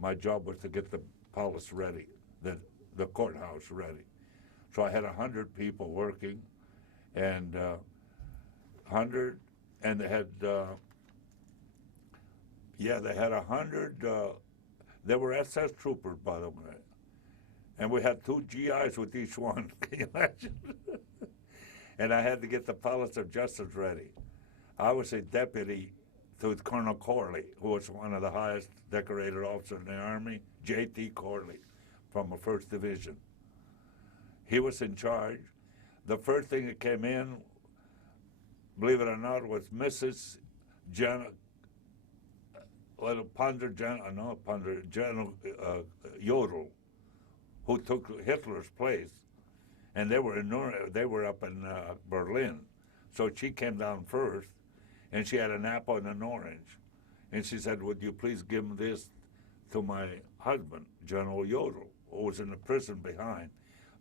My job was to get the palace ready, the courthouse ready. So I had 100 people working, and 100, and they had, they had 100, they were SS troopers, by the way. And we had 2 GIs with each one, can you imagine? And I had to get the Palace of Justice ready. I was a deputy to Colonel Corley, who was one of the highest decorated officers in the Army, J.T. Corley, from the 1st Division. He was in charge. The first thing that came in, believe it or not, was Mrs. General Jodl, who took Hitler's place, and they were up in Berlin. So she came down first, and she had an apple and an orange, and she said, "Would you please give this to my husband, General Jodl, who was in the prison behind?"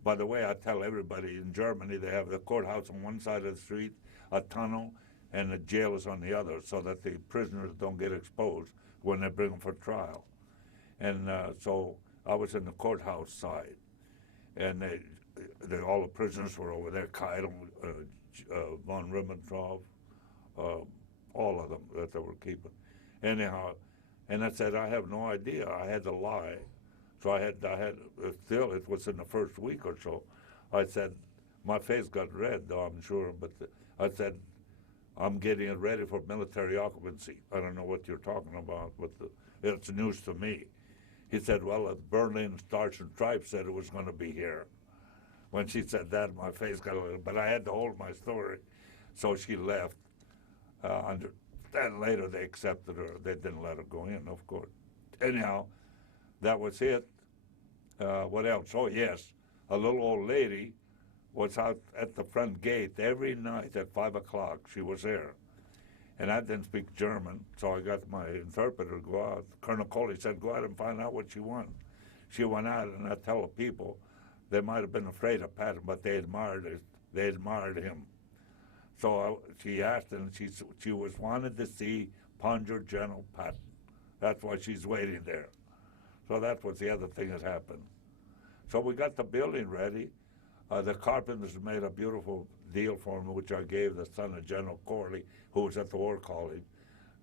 By the way, I tell everybody in Germany they have the courthouse on one side of the street, a tunnel, and the jail is on the other, so that the prisoners don't get exposed when they bring them for trial. And so I was in the courthouse side, and all the prisoners were over there, Keitel, von Ribbentrop, all of them that they were keeping. Anyhow, and I said, I have no idea. I had to lie. So I had still, it was in the first week or so. I said, my face got red, though, I'm sure, but I said, I'm getting it ready for military occupancy. I don't know what you're talking about, but it's news to me. He said, well, the Berlin Stars and Stripes said it was going to be here. When she said that, my face got a little, but I had to hold my story. So she left. Then later they accepted her. They didn't let her go in, of course. Anyhow, that was it. What else? Oh, yes, a little old lady was out at the front gate every night at 5 o'clock. She was there. And I didn't speak German, so I got my interpreter to go out. Colonel Coley said, go out and find out what she wants. She went out, and I tell the people, they might have been afraid of Patton, but they admired him. So she asked, and she was wanted to see Ponger General Patton. That's why she's waiting there. So that was the other thing that happened. So we got the building ready. The carpenters made a beautiful deal for me, which I gave the son of General Corley, who was at the War College.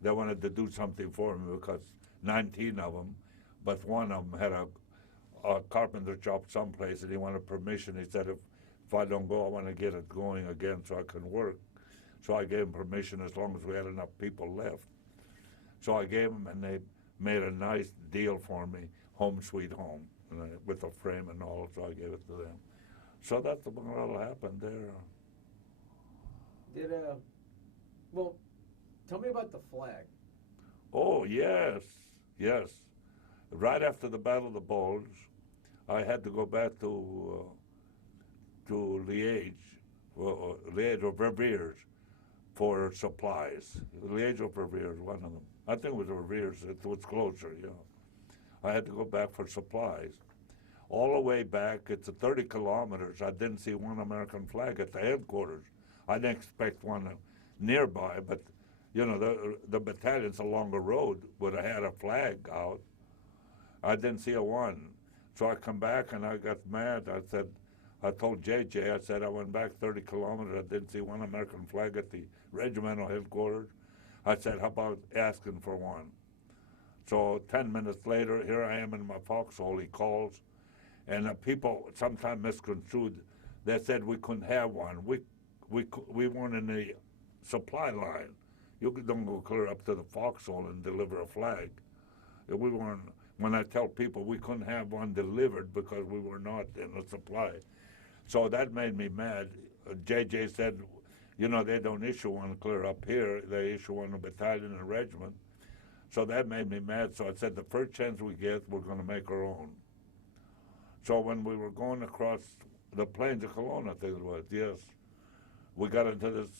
They wanted to do something for me because 19 of them, but one of them had a carpenter shop someplace, and he wanted permission. He said, if I don't go, I want to get it going again so I can work. So I gave him permission as long as we had enough people left. So I gave him, and they made a nice deal for me, Home Sweet Home, with a frame and all, so I gave it to them. So that's about what happened there. Well, tell me about the flag. Oh, yes, yes. Right after the Battle of the Bulge, I had to go back to Liège, Liège or Verviers, for supplies. Liège or Verviers, one of them. I think it was Verviers. It was closer, yeah. I had to go back for supplies. All the way back, it's 30 kilometers. I didn't see one American flag at the headquarters. I didn't expect one nearby, but you know, the battalions along the road would have had a flag out. I didn't see a one. So I come back and I got mad. I told JJ, I said, I went back 30 kilometers. I didn't see one American flag at the regimental headquarters. I said, how about asking for one? So 10 minutes later, here I am in my foxhole. He calls, and people sometimes misconstrued. They said we couldn't have one. We weren't in the supply line. You don't go clear up to the foxhole and deliver a flag. We weren't. When I tell people we couldn't have one delivered because we were not in the supply. So that made me mad. JJ said, you know, they don't issue one clear up here. They issue one in a battalion and a regiment. So that made me mad. So I said, the first chance we get, we're going to make our own. So when we were going across the plains of Kelowna, I think it was, yes, we got into this,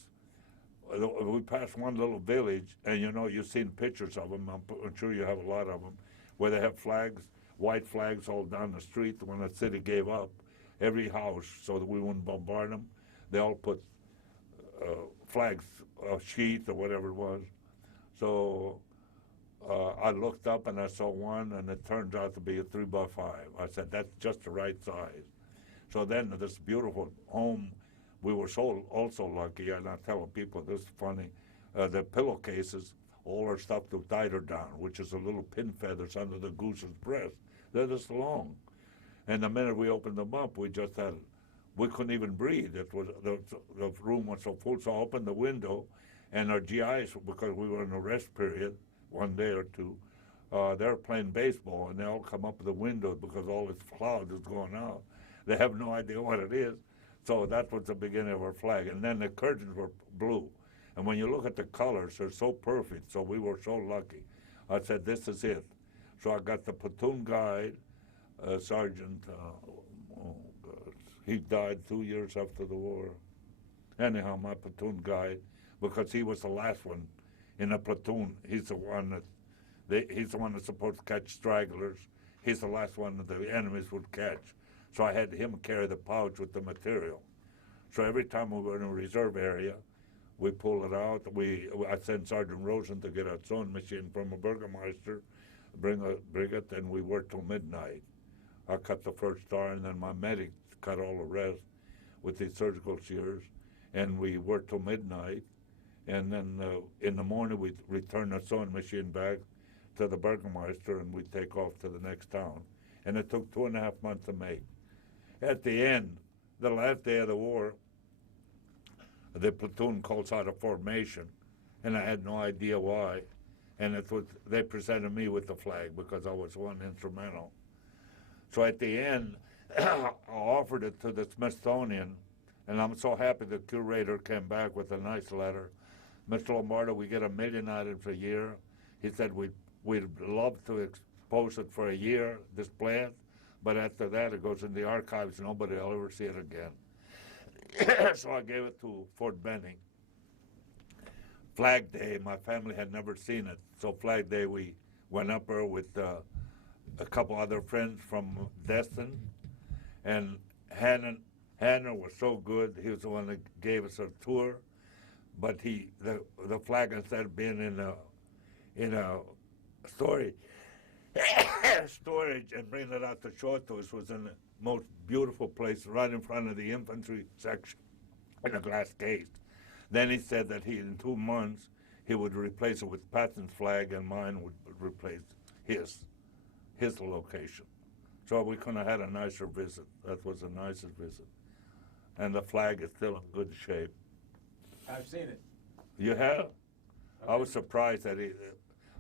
we passed one little village, and you know, you've seen pictures of them. I'm sure you have a lot of them, where they have flags, white flags all down the street when the city gave up. Every house, so that we wouldn't bombard them, they all put flags, a sheath or whatever it was. So I looked up and I saw one, and it turned out to be a 3x5. I said, that's just the right size. So then this beautiful home, we were so also lucky, and I tell people this is funny, the pillowcases, all are stuffed with eider down, which is a little pin feathers under the goose's breast. They're this long. And the minute we opened them up, we couldn't even breathe. It was the room was so full. So I opened the window, and our GIs, because we were in a rest period, one day or two, they're playing baseball, and they all come up the window because all this cloud is going out. They have no idea what it is. So that was the beginning of our flag. And then the curtains were blue. And when you look at the colors, they're so perfect. So we were so lucky. I said, this is it. So I got the platoon guide, Sergeant, he died 2 years after the war. Anyhow, my platoon guide, because he was the last one in a platoon. He's the one that's supposed to catch stragglers. He's the last one that the enemies would catch. So I had him carry the pouch with the material. So every time we were in a reserve area, we pull it out. I sent Sergeant Rosen to get a sewing machine from a Burgermeister, bring it, and we worked till midnight. I cut the first star, and then my medic cut all the rest with the surgical shears, and we worked till midnight. And then in the morning, we return the sewing machine back to the Burgermeister, and we take off to the next town. And it took 2.5 months to make. At the end, the last day of the war, the platoon calls out a formation, and I had no idea why. And they presented me with the flag because I was one instrumental. So at the end, I offered it to the Smithsonian, and I'm so happy the curator came back with a nice letter. Mr. Lombardo, we get 1 million items a year. He said we'd love to expose it for a year, display it, but after that it goes in the archives. Nobody will ever see it again. So I gave it to Fort Benning. Flag Day, my family had never seen it. So Flag Day, we went up there with a couple other friends from Destin, and Hanner was so good. He was the one that gave us a tour, but the flag, instead of being in a storage and bringing it out to show it to us, was in the most beautiful place right in front of the infantry section in a glass case. Then he said that in 2 months he would replace it with Patton's flag, and mine would replace his location. So we couldn't have had a nicer visit. That was the nicest visit. And the flag is still in good shape. I've seen it. You have? I was surprised that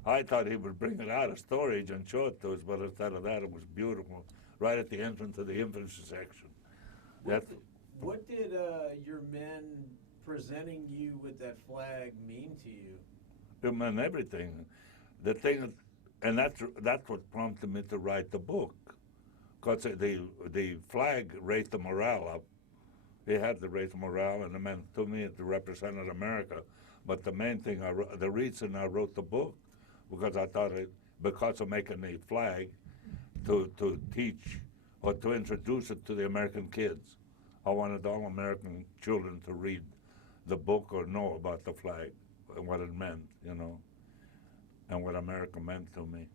I thought he would bring it out of storage and show it to us, but instead of that, it was beautiful, right at the entrance of the infantry section. What did your men presenting you with that flag mean to you? It meant everything. The thing, and that's what prompted me to write the book, because the flag raised the morale up. It had to raise morale, and it meant to me it represented America. But the main thing, the reason I wrote the book, because I thought because of making the flag, to teach or to introduce it to the American kids. I wanted all American children to read the book or know about the flag and what it meant, and what America meant to me.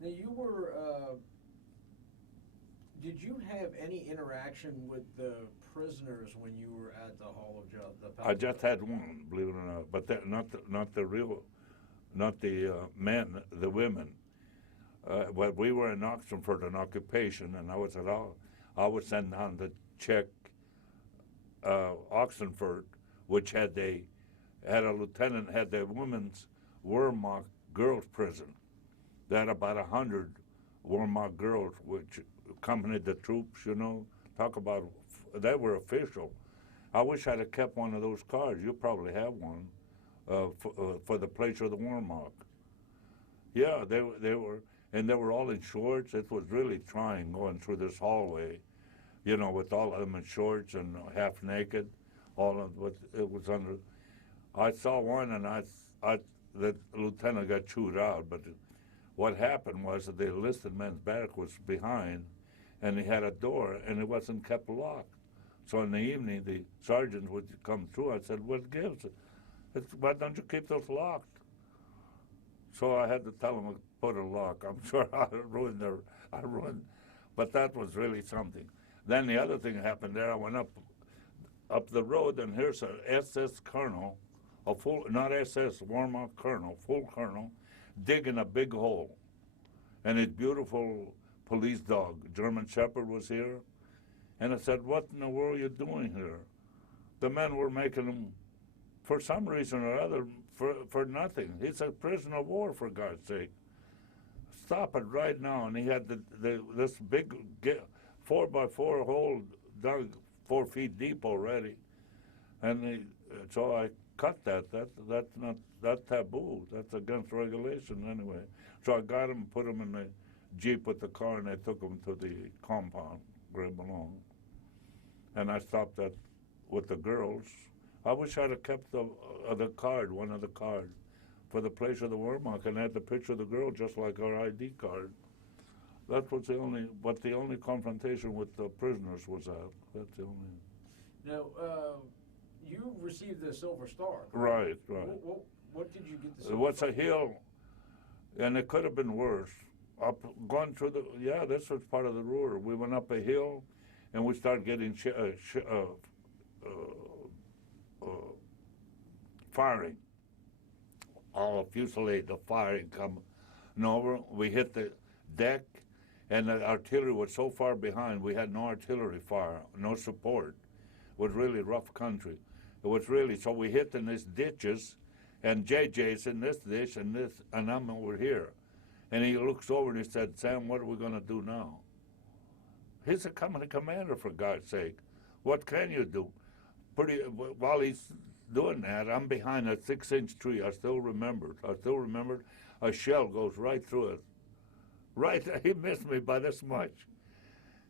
Now you were, did you have any interaction with the prisoners when you were at the Hall of Justice? I just had one, believe it or not, but not the men, the women. Well, we were in Oxford in occupation, and I was sent down to check Oxford, which had a lieutenant, had the women's Wehrmacht girls' prison. They had about 100 Wehrmacht girls, which accompanied the troops, Talk about, they were official. I wish I'd have kept one of those cards. You probably have one for the place of the Wehrmacht. Yeah, they were, and they were all in shorts. It was really trying going through this hallway, with all of them in shorts and half naked. All of it was under. I saw one, and the lieutenant got chewed out. But what happened was that the enlisted men's barrack was behind, and he had a door, and it wasn't kept locked. So in the evening, the sergeant would come through. I said, "What gives? Why don't you keep those locked?" So I had to tell him to put a lock. I'm sure I ruined, but that was really something. Then the other thing happened there. I went up the road, and here's an SS colonel, not SS, Wehrmacht colonel, full colonel, digging a big hole. And his beautiful police dog, German Shepherd, was here. And I said, "What in the world are you doing here?" The men were making him, for some reason or other, for nothing. He's a prisoner of war, for God's sake. Stop it right now. And he had this big 4x4 hole dug 4 feet deep already. And so I cut that. That's taboo. That's against regulation anyway. So I got him, put him in the Jeep with the car, and they took him to the compound where he belonged. And I stopped that with the girls. I wish I'd have kept the card, one of the cards, for the place of the Wehrmacht, and had the picture of the girl just like our ID card. That was the only confrontation with the prisoners was that. That's the only. Now, you received the Silver Star. Right. What did you get the Silver Star? It was a hill, and it could have been worse. Going through this was part of the ruler. We went up a hill, and we started getting firing. All fusillade, the firing coming over. We hit the deck, and the artillery was so far behind, we had no artillery fire, no support. It was really rough country. It was really, so we hit in these ditches, and JJ's in this ditch, and I'm over here. And he looks over and he said, "Sam, what are we going to do now?" He's a company commander, for God's sake. What can you do? While he's doing that, I'm behind a 6-inch tree. I still remembered. A shell goes right through it. Right, he missed me by this much.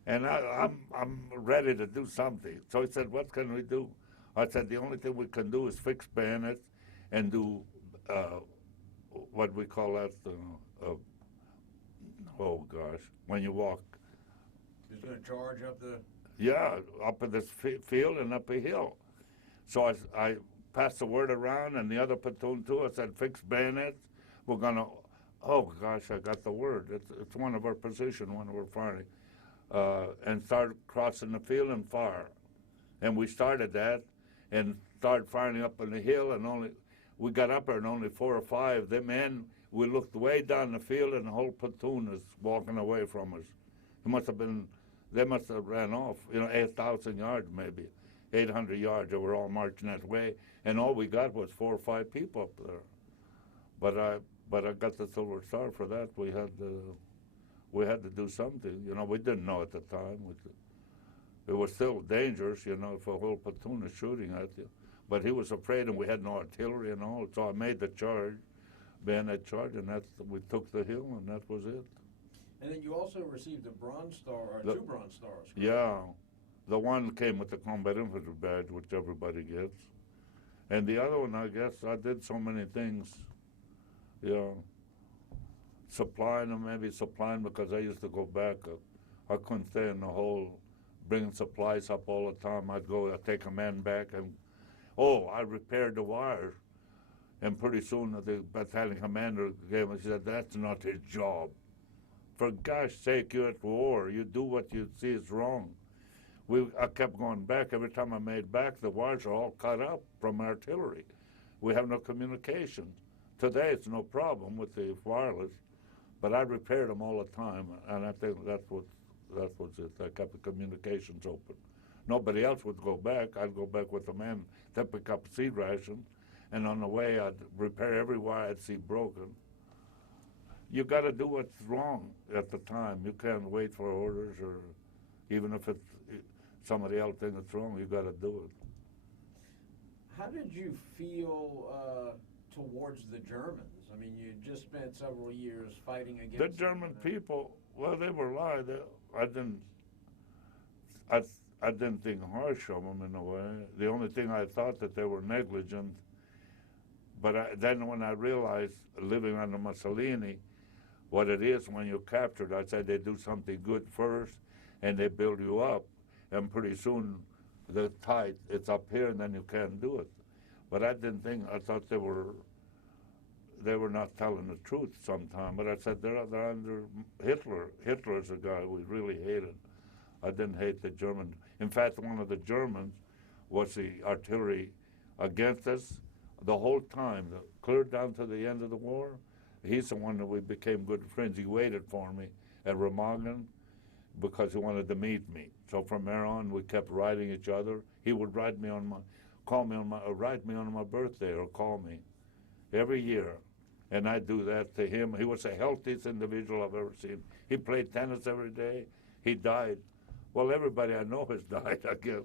And I'm ready to do something. So he said, "What can we do?" I said, "The only thing we can do is fix bayonets and do what we call that, when you walk." He's going to charge up the... Yeah, up in this field and up a hill. So I passed the word around, and the other platoon too. I said, "Fix bayonets. We're going to..." Oh, gosh, I got the word. It's one of our position when we're firing. And start crossing the field and fire. And we started that and started firing up on the hill, and we got up there, and only 4 or 5. The men, we looked way down the field, and the whole platoon is walking away from us. They must have ran off, 8,000 yards maybe, 800 yards. They were all marching that way, and all we got was 4 or 5 people up there. but I got the Silver Star for that. We had to do something. You know, we didn't know at the time. It was still dangerous, you know, if a whole platoon is shooting at you. But he was afraid, and we had no artillery and all. So I made the charge, bayonet charge, and we took the hill, and that was it. And then you also received a Bronze Star, or two Bronze Stars. Correct? Yeah, the one came with the Combat Infantry badge, which everybody gets. And the other one, I guess, I did so many things, you know, supplying them, maybe supplying, because I used to go back. I couldn't stay in the hole, bringing supplies up all the time. I'd take a man back, and, I repaired the wires. And pretty soon the battalion commander came and said, that's not his job. For gosh sake, you're at war. You do what you see is wrong. I kept going back. Every time I made back, the wires are all cut up from artillery. We have no communication. Today it's no problem with the wireless, but I repaired them all the time, and I think that was it. I kept the communications open. Nobody else would go back. I'd go back with the man to pick up seed ration, and on the way I'd repair every wire I'd see broken. You got to do what's wrong at the time. You can't wait for orders, or even if it's somebody else thinks it's wrong, you got to do it. How did you feel towards the Germans? I mean, you just spent several years fighting against the German people. Well, they were lying. I didn't think harsh of them in a way. The only thing I thought that they were negligent. But then when I realized, living under Mussolini, what it is when you're captured, I said they do something good first, and they build you up, and pretty soon the tide, it's up here, and then you can't do it. But I didn't think, I thought they were not telling the truth sometime. But I said they're under Hitler. Hitler's a guy we really hated. I didn't hate the German. In fact, one of the Germans was the artillery against us the whole time, clear down to the end of the war. He's the one that we became good friends. He waited for me at Remagen because he wanted to meet me. So from there on, we kept writing each other. He would write me on my birthday, or call me every year, and I'd do that to him. He was the healthiest individual I've ever seen. He played tennis every day. He died. Well, everybody I know has died, I guess.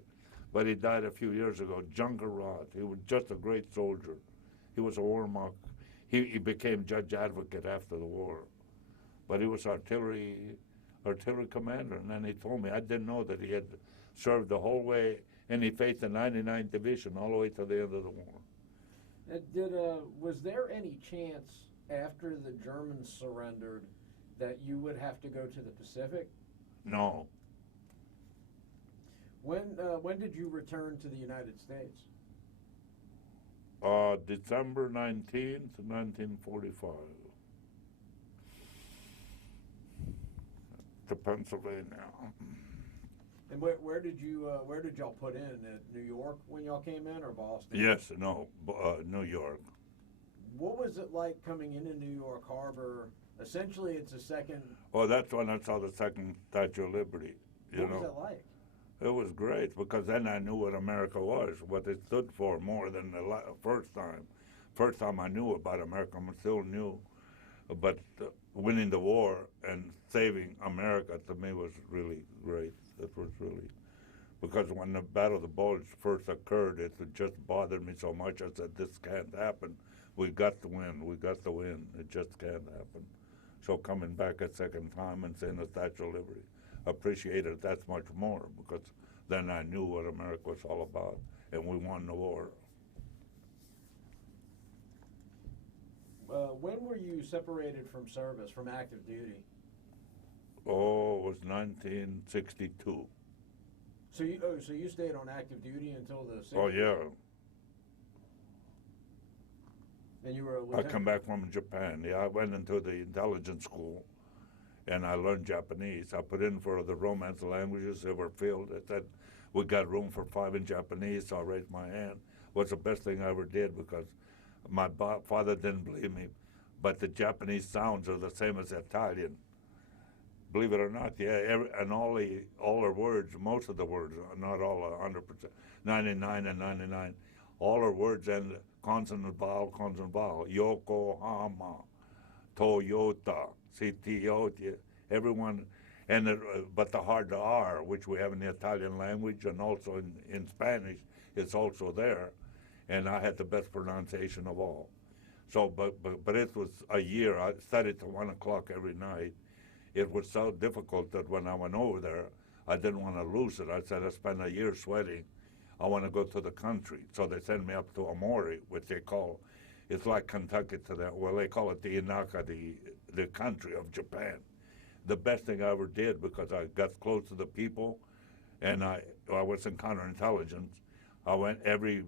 But he died a few years ago. Junkerot. He was just a great soldier. He was a Wehrmacht. He became judge advocate after the war. But he was artillery commander. And then he told me, I didn't know that he had served the whole way, and he faced the 99th Division all the way to the end of the war. Was there any chance after the Germans surrendered that you would have to go to the Pacific? No. When did you return to the United States? December 19th, 1945. To Pennsylvania. And where did y'all put in? At New York when y'all came in, or Boston? Yes, no, New York. What was it like coming into New York Harbor? Essentially, it's a second. Oh, that's when I saw the second Statue of Liberty. What was that like? It was great, because then I knew what America was, what it stood for, more than the first time. First time I knew about America, I still knew. But winning the war and saving America, to me, was really great. It was really, because when the Battle of the Bulge first occurred, it just bothered me so much. I said, this can't happen. We got to win. We got to win. It just can't happen. So coming back a second time and seeing the Statue of Liberty, appreciated that much more, because then I knew what America was all about, and we won the war. When were you separated from service, from active duty? Oh, it was 1962. So you stayed on active duty until the 60s? Oh, yeah. And you were a I lieutenant? come back from Japan. Yeah, I went into the intelligence school, and I learned Japanese. I put in for the Romance languages. They were filled. It said, we got room for 5 in Japanese, so I raised my hand. It was the best thing I ever did, because my father didn't believe me, but the Japanese sounds are the same as Italian. Believe it or not, yeah, and all the words, most of the words, not all 100%, 99 and 99, all our words end consonant vowel, Yokohama. Toyota, Toyota, everyone, but the hard R, which we have in the Italian language and also in Spanish, it's also there, and I had the best pronunciation of all. So, but it was a year. I studied till 1 o'clock every night. It was so difficult that when I went over there, I didn't want to lose it. I said, I spent a year sweating. I want to go to the country. So they sent me up to Amori, which they call, it's like Kentucky to them. Well, they call it the Inaka, the country of Japan. The best thing I ever did, because I got close to the people, and I was in counterintelligence. I went every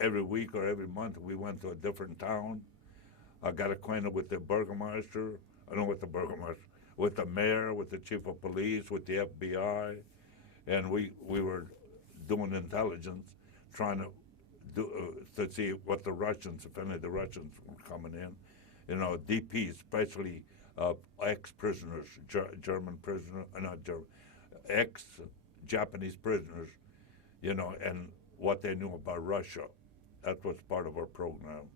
week or every month. We went to a different town. I got acquainted with the burgomaster. I know with the burgomaster, with the mayor, with the chief of police, with the FBI, and we were doing intelligence, trying to see what the Russians, if any of the Russians were coming in, DPs, especially ex-prisoners, German prisoners, not German, ex-Japanese prisoners, and what they knew about Russia. That was part of our program.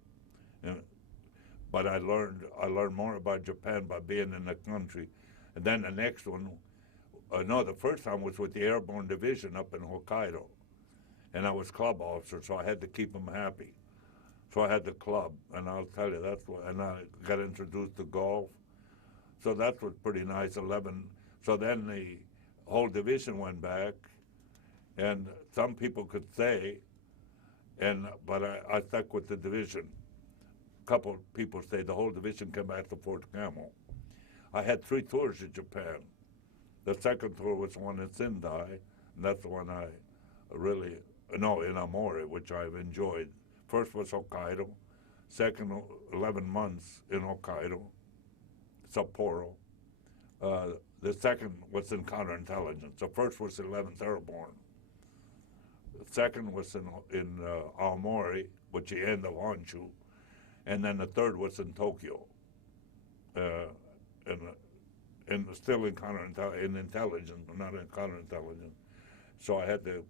But I learned more about Japan by being in the country. And then the next one, the first time was with the Airborne Division up in Hokkaido. And I was club officer, so I had to keep them happy. So I had the club, and I'll tell you, and I got introduced to golf. So that was pretty nice, 11. So then the whole division went back, and some people could say, but I stuck with the division. A couple of people say the whole division came back to Fort Campbell. I had 3 tours of Japan. The second tour was one in Sendai, and that's the one I really, in Amori, which I've enjoyed. First was Hokkaido, second 11 months in Hokkaido, Sapporo. The second was in counterintelligence. The first was 11th Airborne. The second was in Aomori, which is the end of Honshu, and then the third was in Tokyo, and still in intelligence, not in counterintelligence. So I had to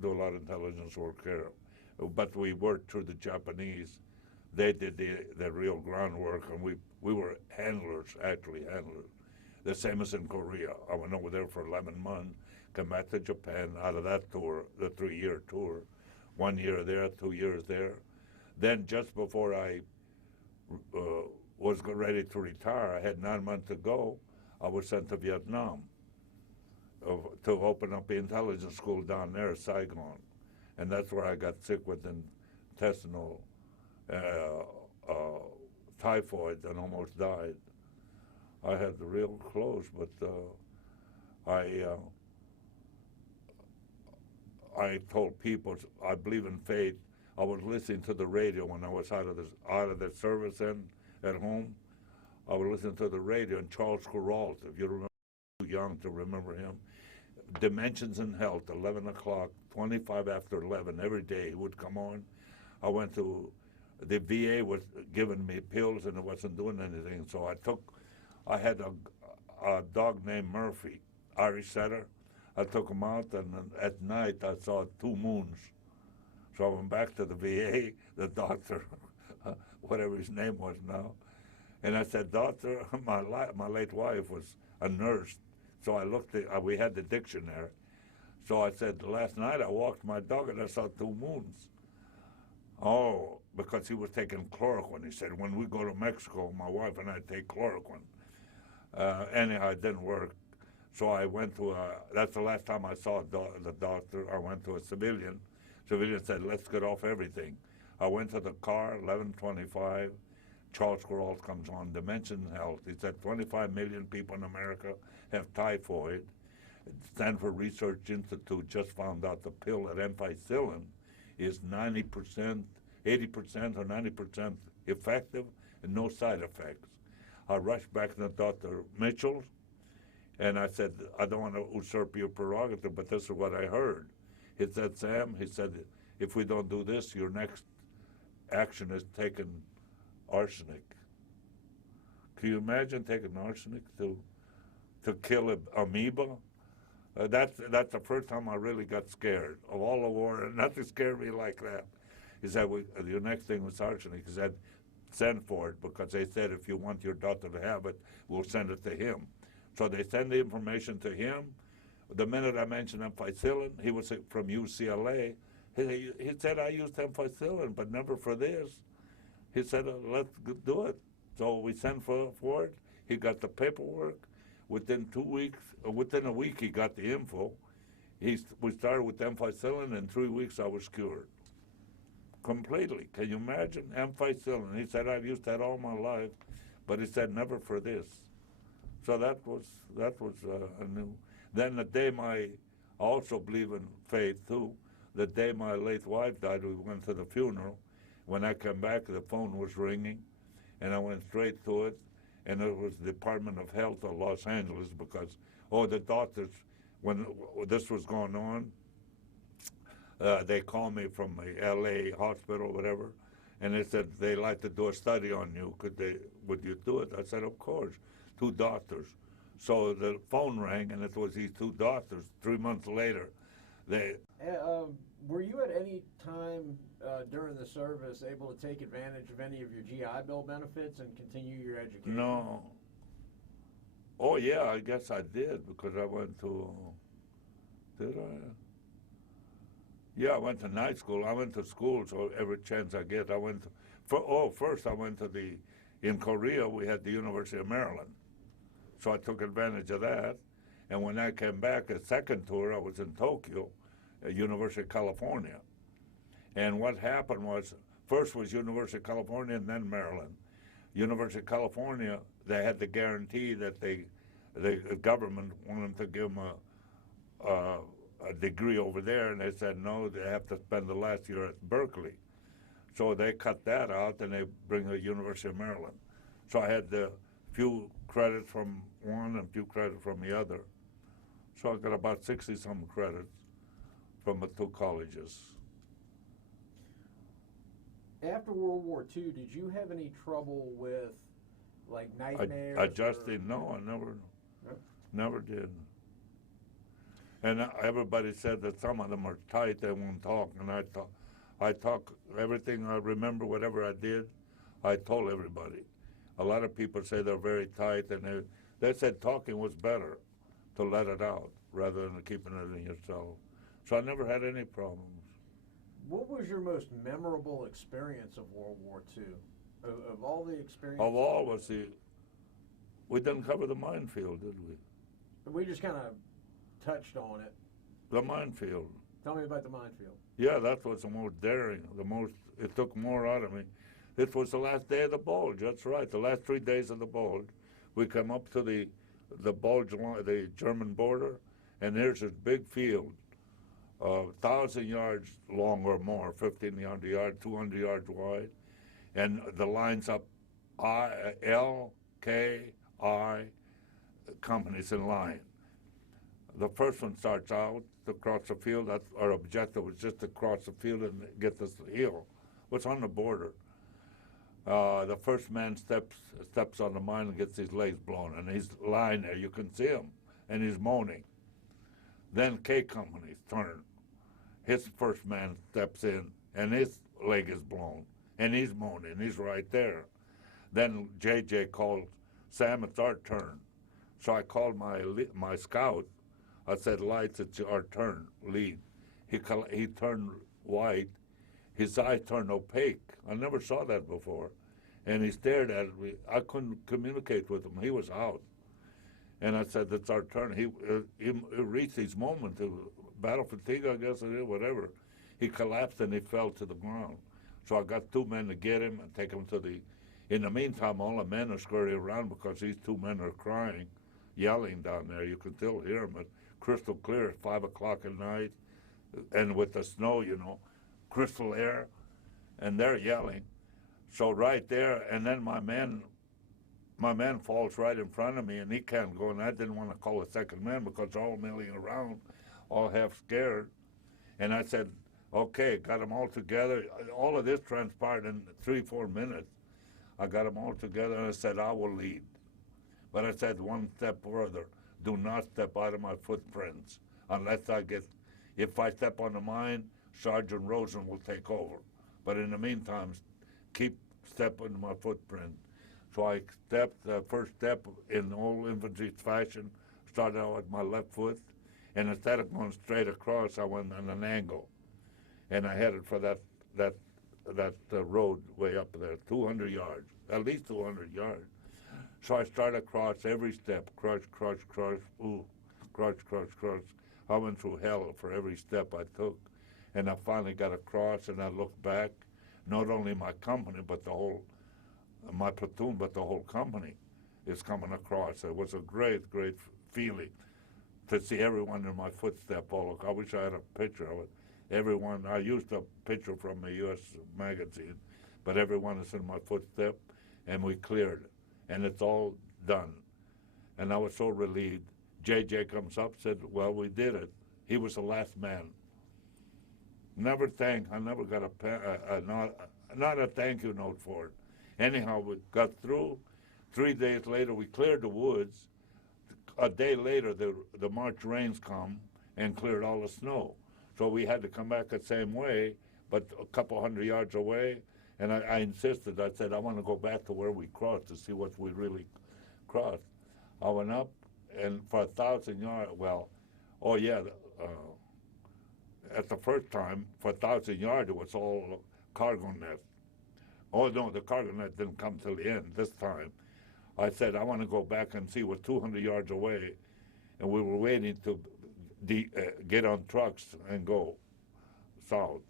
do a lot of intelligence work there. But we worked through the Japanese. They did the real groundwork, and we were handlers. The same as in Korea. I went over there for 11 months, come back to Japan out of that tour, the 3-year tour, 1 year there, 2 years there. Then just before I was ready to retire, I had 9 months to go, I was sent to Vietnam to open up the intelligence school down there, Saigon. And that's where I got sick with intestinal typhoid and almost died. I had the real close, but I told people I believe in fate. I was listening to the radio when I was out of the service at home. I was listening to the radio, and Charles Kuralt, if you remember, too young to remember him, Dimensions in Health, 11 o'clock, 25 after 11, every day he would come on. I went to, the VA was giving me pills and it wasn't doing anything, so I had a dog named Murphy, Irish setter. I took him out, and at night I saw 2 moons. So I went back to the VA, the doctor, whatever his name was now, and I said, "Doctor, my late wife was a nurse." So I looked we had the dictionary. So I said, "Last night I walked my dog and I saw 2 moons." Oh, because he was taking chloroquine. He said, "When we go to Mexico, my wife and I take chloroquine." Anyhow, it didn't work. So I went to that's the last time I saw the doctor. I went to a civilian. Civilian said, "Let's get off everything." I went to the car, 11:25. Charles Kuralt comes on, Dimension Health. He said 25 million people in America have typhoid. Stanford Research Institute just found out the pill that ampicillin is 90%, 80% or 90% effective and no side effects. I rushed back to Dr. Mitchell, and I said, "I don't want to usurp your prerogative, but this is what I heard." He said, "Sam," he said, "if we don't do this, your next action is taking arsenic." Can you imagine taking arsenic to kill an amoeba? That's the first time I really got scared of all the war, and nothing scared me like that. He said, "Your next thing was arsenic." He said, send for it because they said if you want your daughter to have it, we'll send it to him. So they send the information to him. The minute I mentioned ampicillin, he was from UCLA. He said, I used ampicillin, but never for this. He said, let's do it. So we sent for it. He got the paperwork. Within 2 weeks, within a week, he got the info. We started with ampicillin. In 3 weeks, I was cured completely. Can you imagine? Ampicillin. He said, I've used that all my life, but he said, never for this. So that was a new. Then the day I also believe in faith too. The day my late wife died, we went to the funeral. When I came back, the phone was ringing, and I went straight to it, and it was the Department of Health of Los Angeles because, the doctors, when this was going on, they called me from the L.A. hospital, whatever, and they said they'd like to do a study on you. Would you do it? I said, of course. 2 doctors. So the phone rang, and it was these 2 doctors. 3 months later, were you at any time during the service able to take advantage of any of your GI Bill benefits and continue your education? No. Oh, yeah, I guess I did because I went to, did I? Yeah, I went to night school. I went to school, so every chance I get, I went to, first I went to in Korea, we had the University of Maryland. So I took advantage of that. And when I came back, a second tour, I was in Tokyo, University of California. And what happened was, first was University of California and then Maryland. University of California, they had the guarantee that the government wanted to give them a degree over there, and they said no, they have to spend the last year at Berkeley. So they cut that out, and they bring the University of Maryland. So I had the few credits from one and few credits from the other. So I got about 60-some credits from the 2 colleges. After World War II, did you have any trouble with, like, nightmares? I just didn't know. I never did. And everybody said that some of them are tight, they won't talk. And I talk everything I remember, whatever I did, I told everybody. A lot of people say they're very tight, and they said talking was better, to let it out rather than keeping it in yourself. So I never had any problems. What was your most memorable experience of World War II? Of all the experiences? Of all was we didn't cover the minefield, did we? We just kind of touched on it. The minefield. Tell me about the minefield. Yeah, that was the most daring, it took more out of me. It was the last day of the bulge, that's right, the last 3 days of the bulge. We come up to the bulge along the German border, and there's this big field, 1,000 yards long or more, 1,500 yards, 200 yards wide, and the lines up L, K, I, companies in line. The first one starts out to cross the field. Our objective was just to cross the field and get this hill. What's on the border? The first man steps on the mine and gets his legs blown, and he's lying there. You can see him, and he's moaning. Then K companies turn. His first man steps in, and his leg is blown, and he's moaning. He's right there. Then JJ called, Sam, it's our turn. So I called my scout. I said, lights, it's our turn, lead. He turned white. His eyes turned opaque. I never saw that before. And he stared at me. I couldn't communicate with him. He was out. And I said, it's our turn. He reached his moment of battle fatigue, I guess it is, whatever. He collapsed and he fell to the ground. So I got 2 men to get him and take him to in the meantime, all the men are scurrying around because these 2 men are crying, yelling down there. You can still hear them. It's crystal clear at 5 o'clock at night. And with the snow, crystal air, and they're yelling. So right there, and then my man falls right in front of me, and he can't go, and I didn't want to call a second man because they're all milling around, all half scared. And I said, okay, got them all together. All of this transpired in 3-4 minutes. I got them all together, and I said, I will lead. But I said one step further, do not step out of my footprints unless if I step on the mine, Sergeant Rosen will take over. But in the meantime, keep step in my footprint. So I stepped, the first step in old infantry fashion, started out with my left foot, and instead of going straight across, I went on an angle, and I headed for that road way up there, 200 yards, at least 200 yards. So I started across every step, crush, crush, crush, ooh, crush, crush, crush. I went through hell for every step I took, and I finally got across, and I looked back, not only my company, but my platoon, but the whole company is coming across. It was a great, great feeling to see everyone in my footstep. I wish I had a picture of it. Everyone, I used a picture from a U.S. magazine, but everyone is in my footstep, and we cleared it, and it's all done. And I was so relieved. J.J. comes up, said, well, we did it. He was the last man. I never got not a thank you note for it. Anyhow, we got through. 3 days later, we cleared the woods. A day later, the March rains come and cleared all the snow. So we had to come back the same way, but a couple hundred yards away. And I insisted. I said, I want to go back to where we crossed to see what we really crossed. I went up, and for 1,000 yards, at the first time, for 1,000 yards, it was all cargo net. Oh, no, the cargo net didn't come till the end this time. I said, I want to go back and see what 200 yards away, and we were waiting to get on trucks and go south.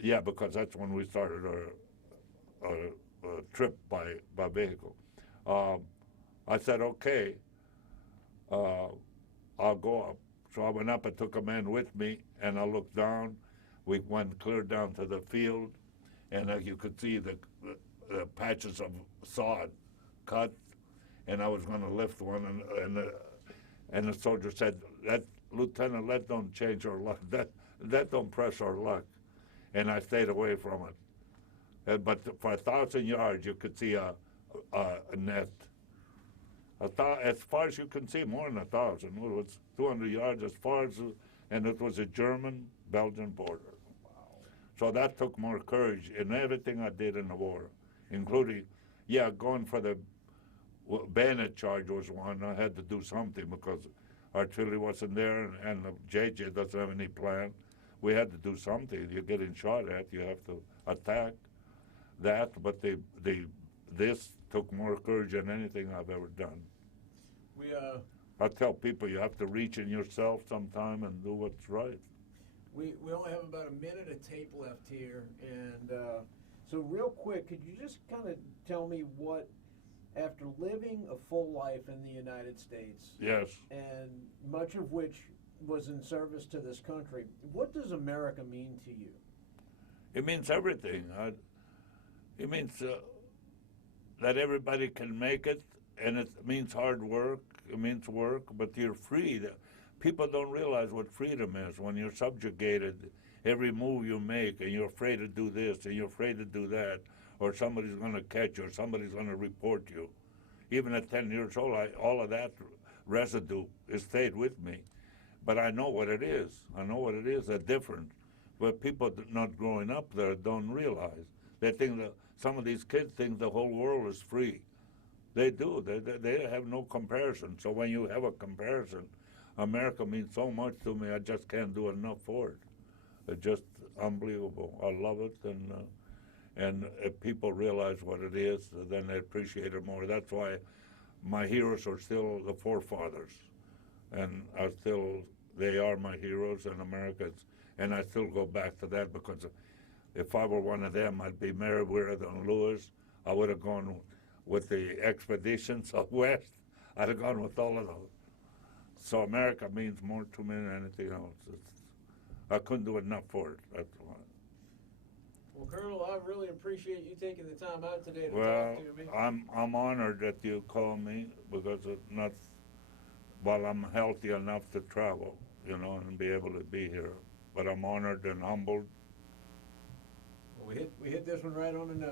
Because that's when we started our trip by vehicle. I said, okay, I'll go up. So I went up and took a man with me, and I looked down. We went clear down to the field, and you could see the patches of sod cut, and I was going to lift one, and the soldier said, Lieutenant, that don't change our luck. That don't press our luck. And I stayed away from it. But for 1,000 yards, you could see a net. As far as you can see, more than 1,000. It was 200 yards as far as, and it was a German-Belgian border. Wow. So that took more courage in everything I did in the war, including, going for the bayonet charge was one. I had to do something because artillery wasn't there, and the JJ doesn't have any plan. We had to do something. You're getting shot at, you have to attack that, but this took more courage than anything I've ever done. I tell people you have to reach in yourself sometime and do what's right. We only have about a minute of tape left here, and so real quick, could you just kind of tell me what, after living a full life in the United States, yes, and much of which was in service to this country, what does America mean to you? It means everything. It means that everybody can make it, and it means hard work. It means work, but you're free. People don't realize what freedom is when you're subjugated. Every move you make, and you're afraid to do this, and you're afraid to do that, or somebody's going to catch you, or somebody's going to report you. Even at 10 years old, all of that residue has stayed with me. But I know what it is. I know what it is, the difference. But people not growing up there don't realize. They think that some of these kids think the whole world is free. They do. They have no comparison. So when you have a comparison, America means so much to me, I just can't do enough for it. It's just unbelievable. I love it, and if people realize what it is, then they appreciate it more. That's why my heroes are still the forefathers, and they are my heroes in America, and I still go back to that, because if I were one of them, I'd be Meriwether than Lewis. I would have gone with the expeditions out west. I'd have gone with all of those. So America means more to me than anything else. I couldn't do enough for it. That's why. Well, Colonel, I really appreciate you taking the time out today to Well, talk to me. I'm honored that you call me, because while I'm healthy enough to travel, and be able to be here. But I'm honored and humbled. Well, we hit this one right on the nose.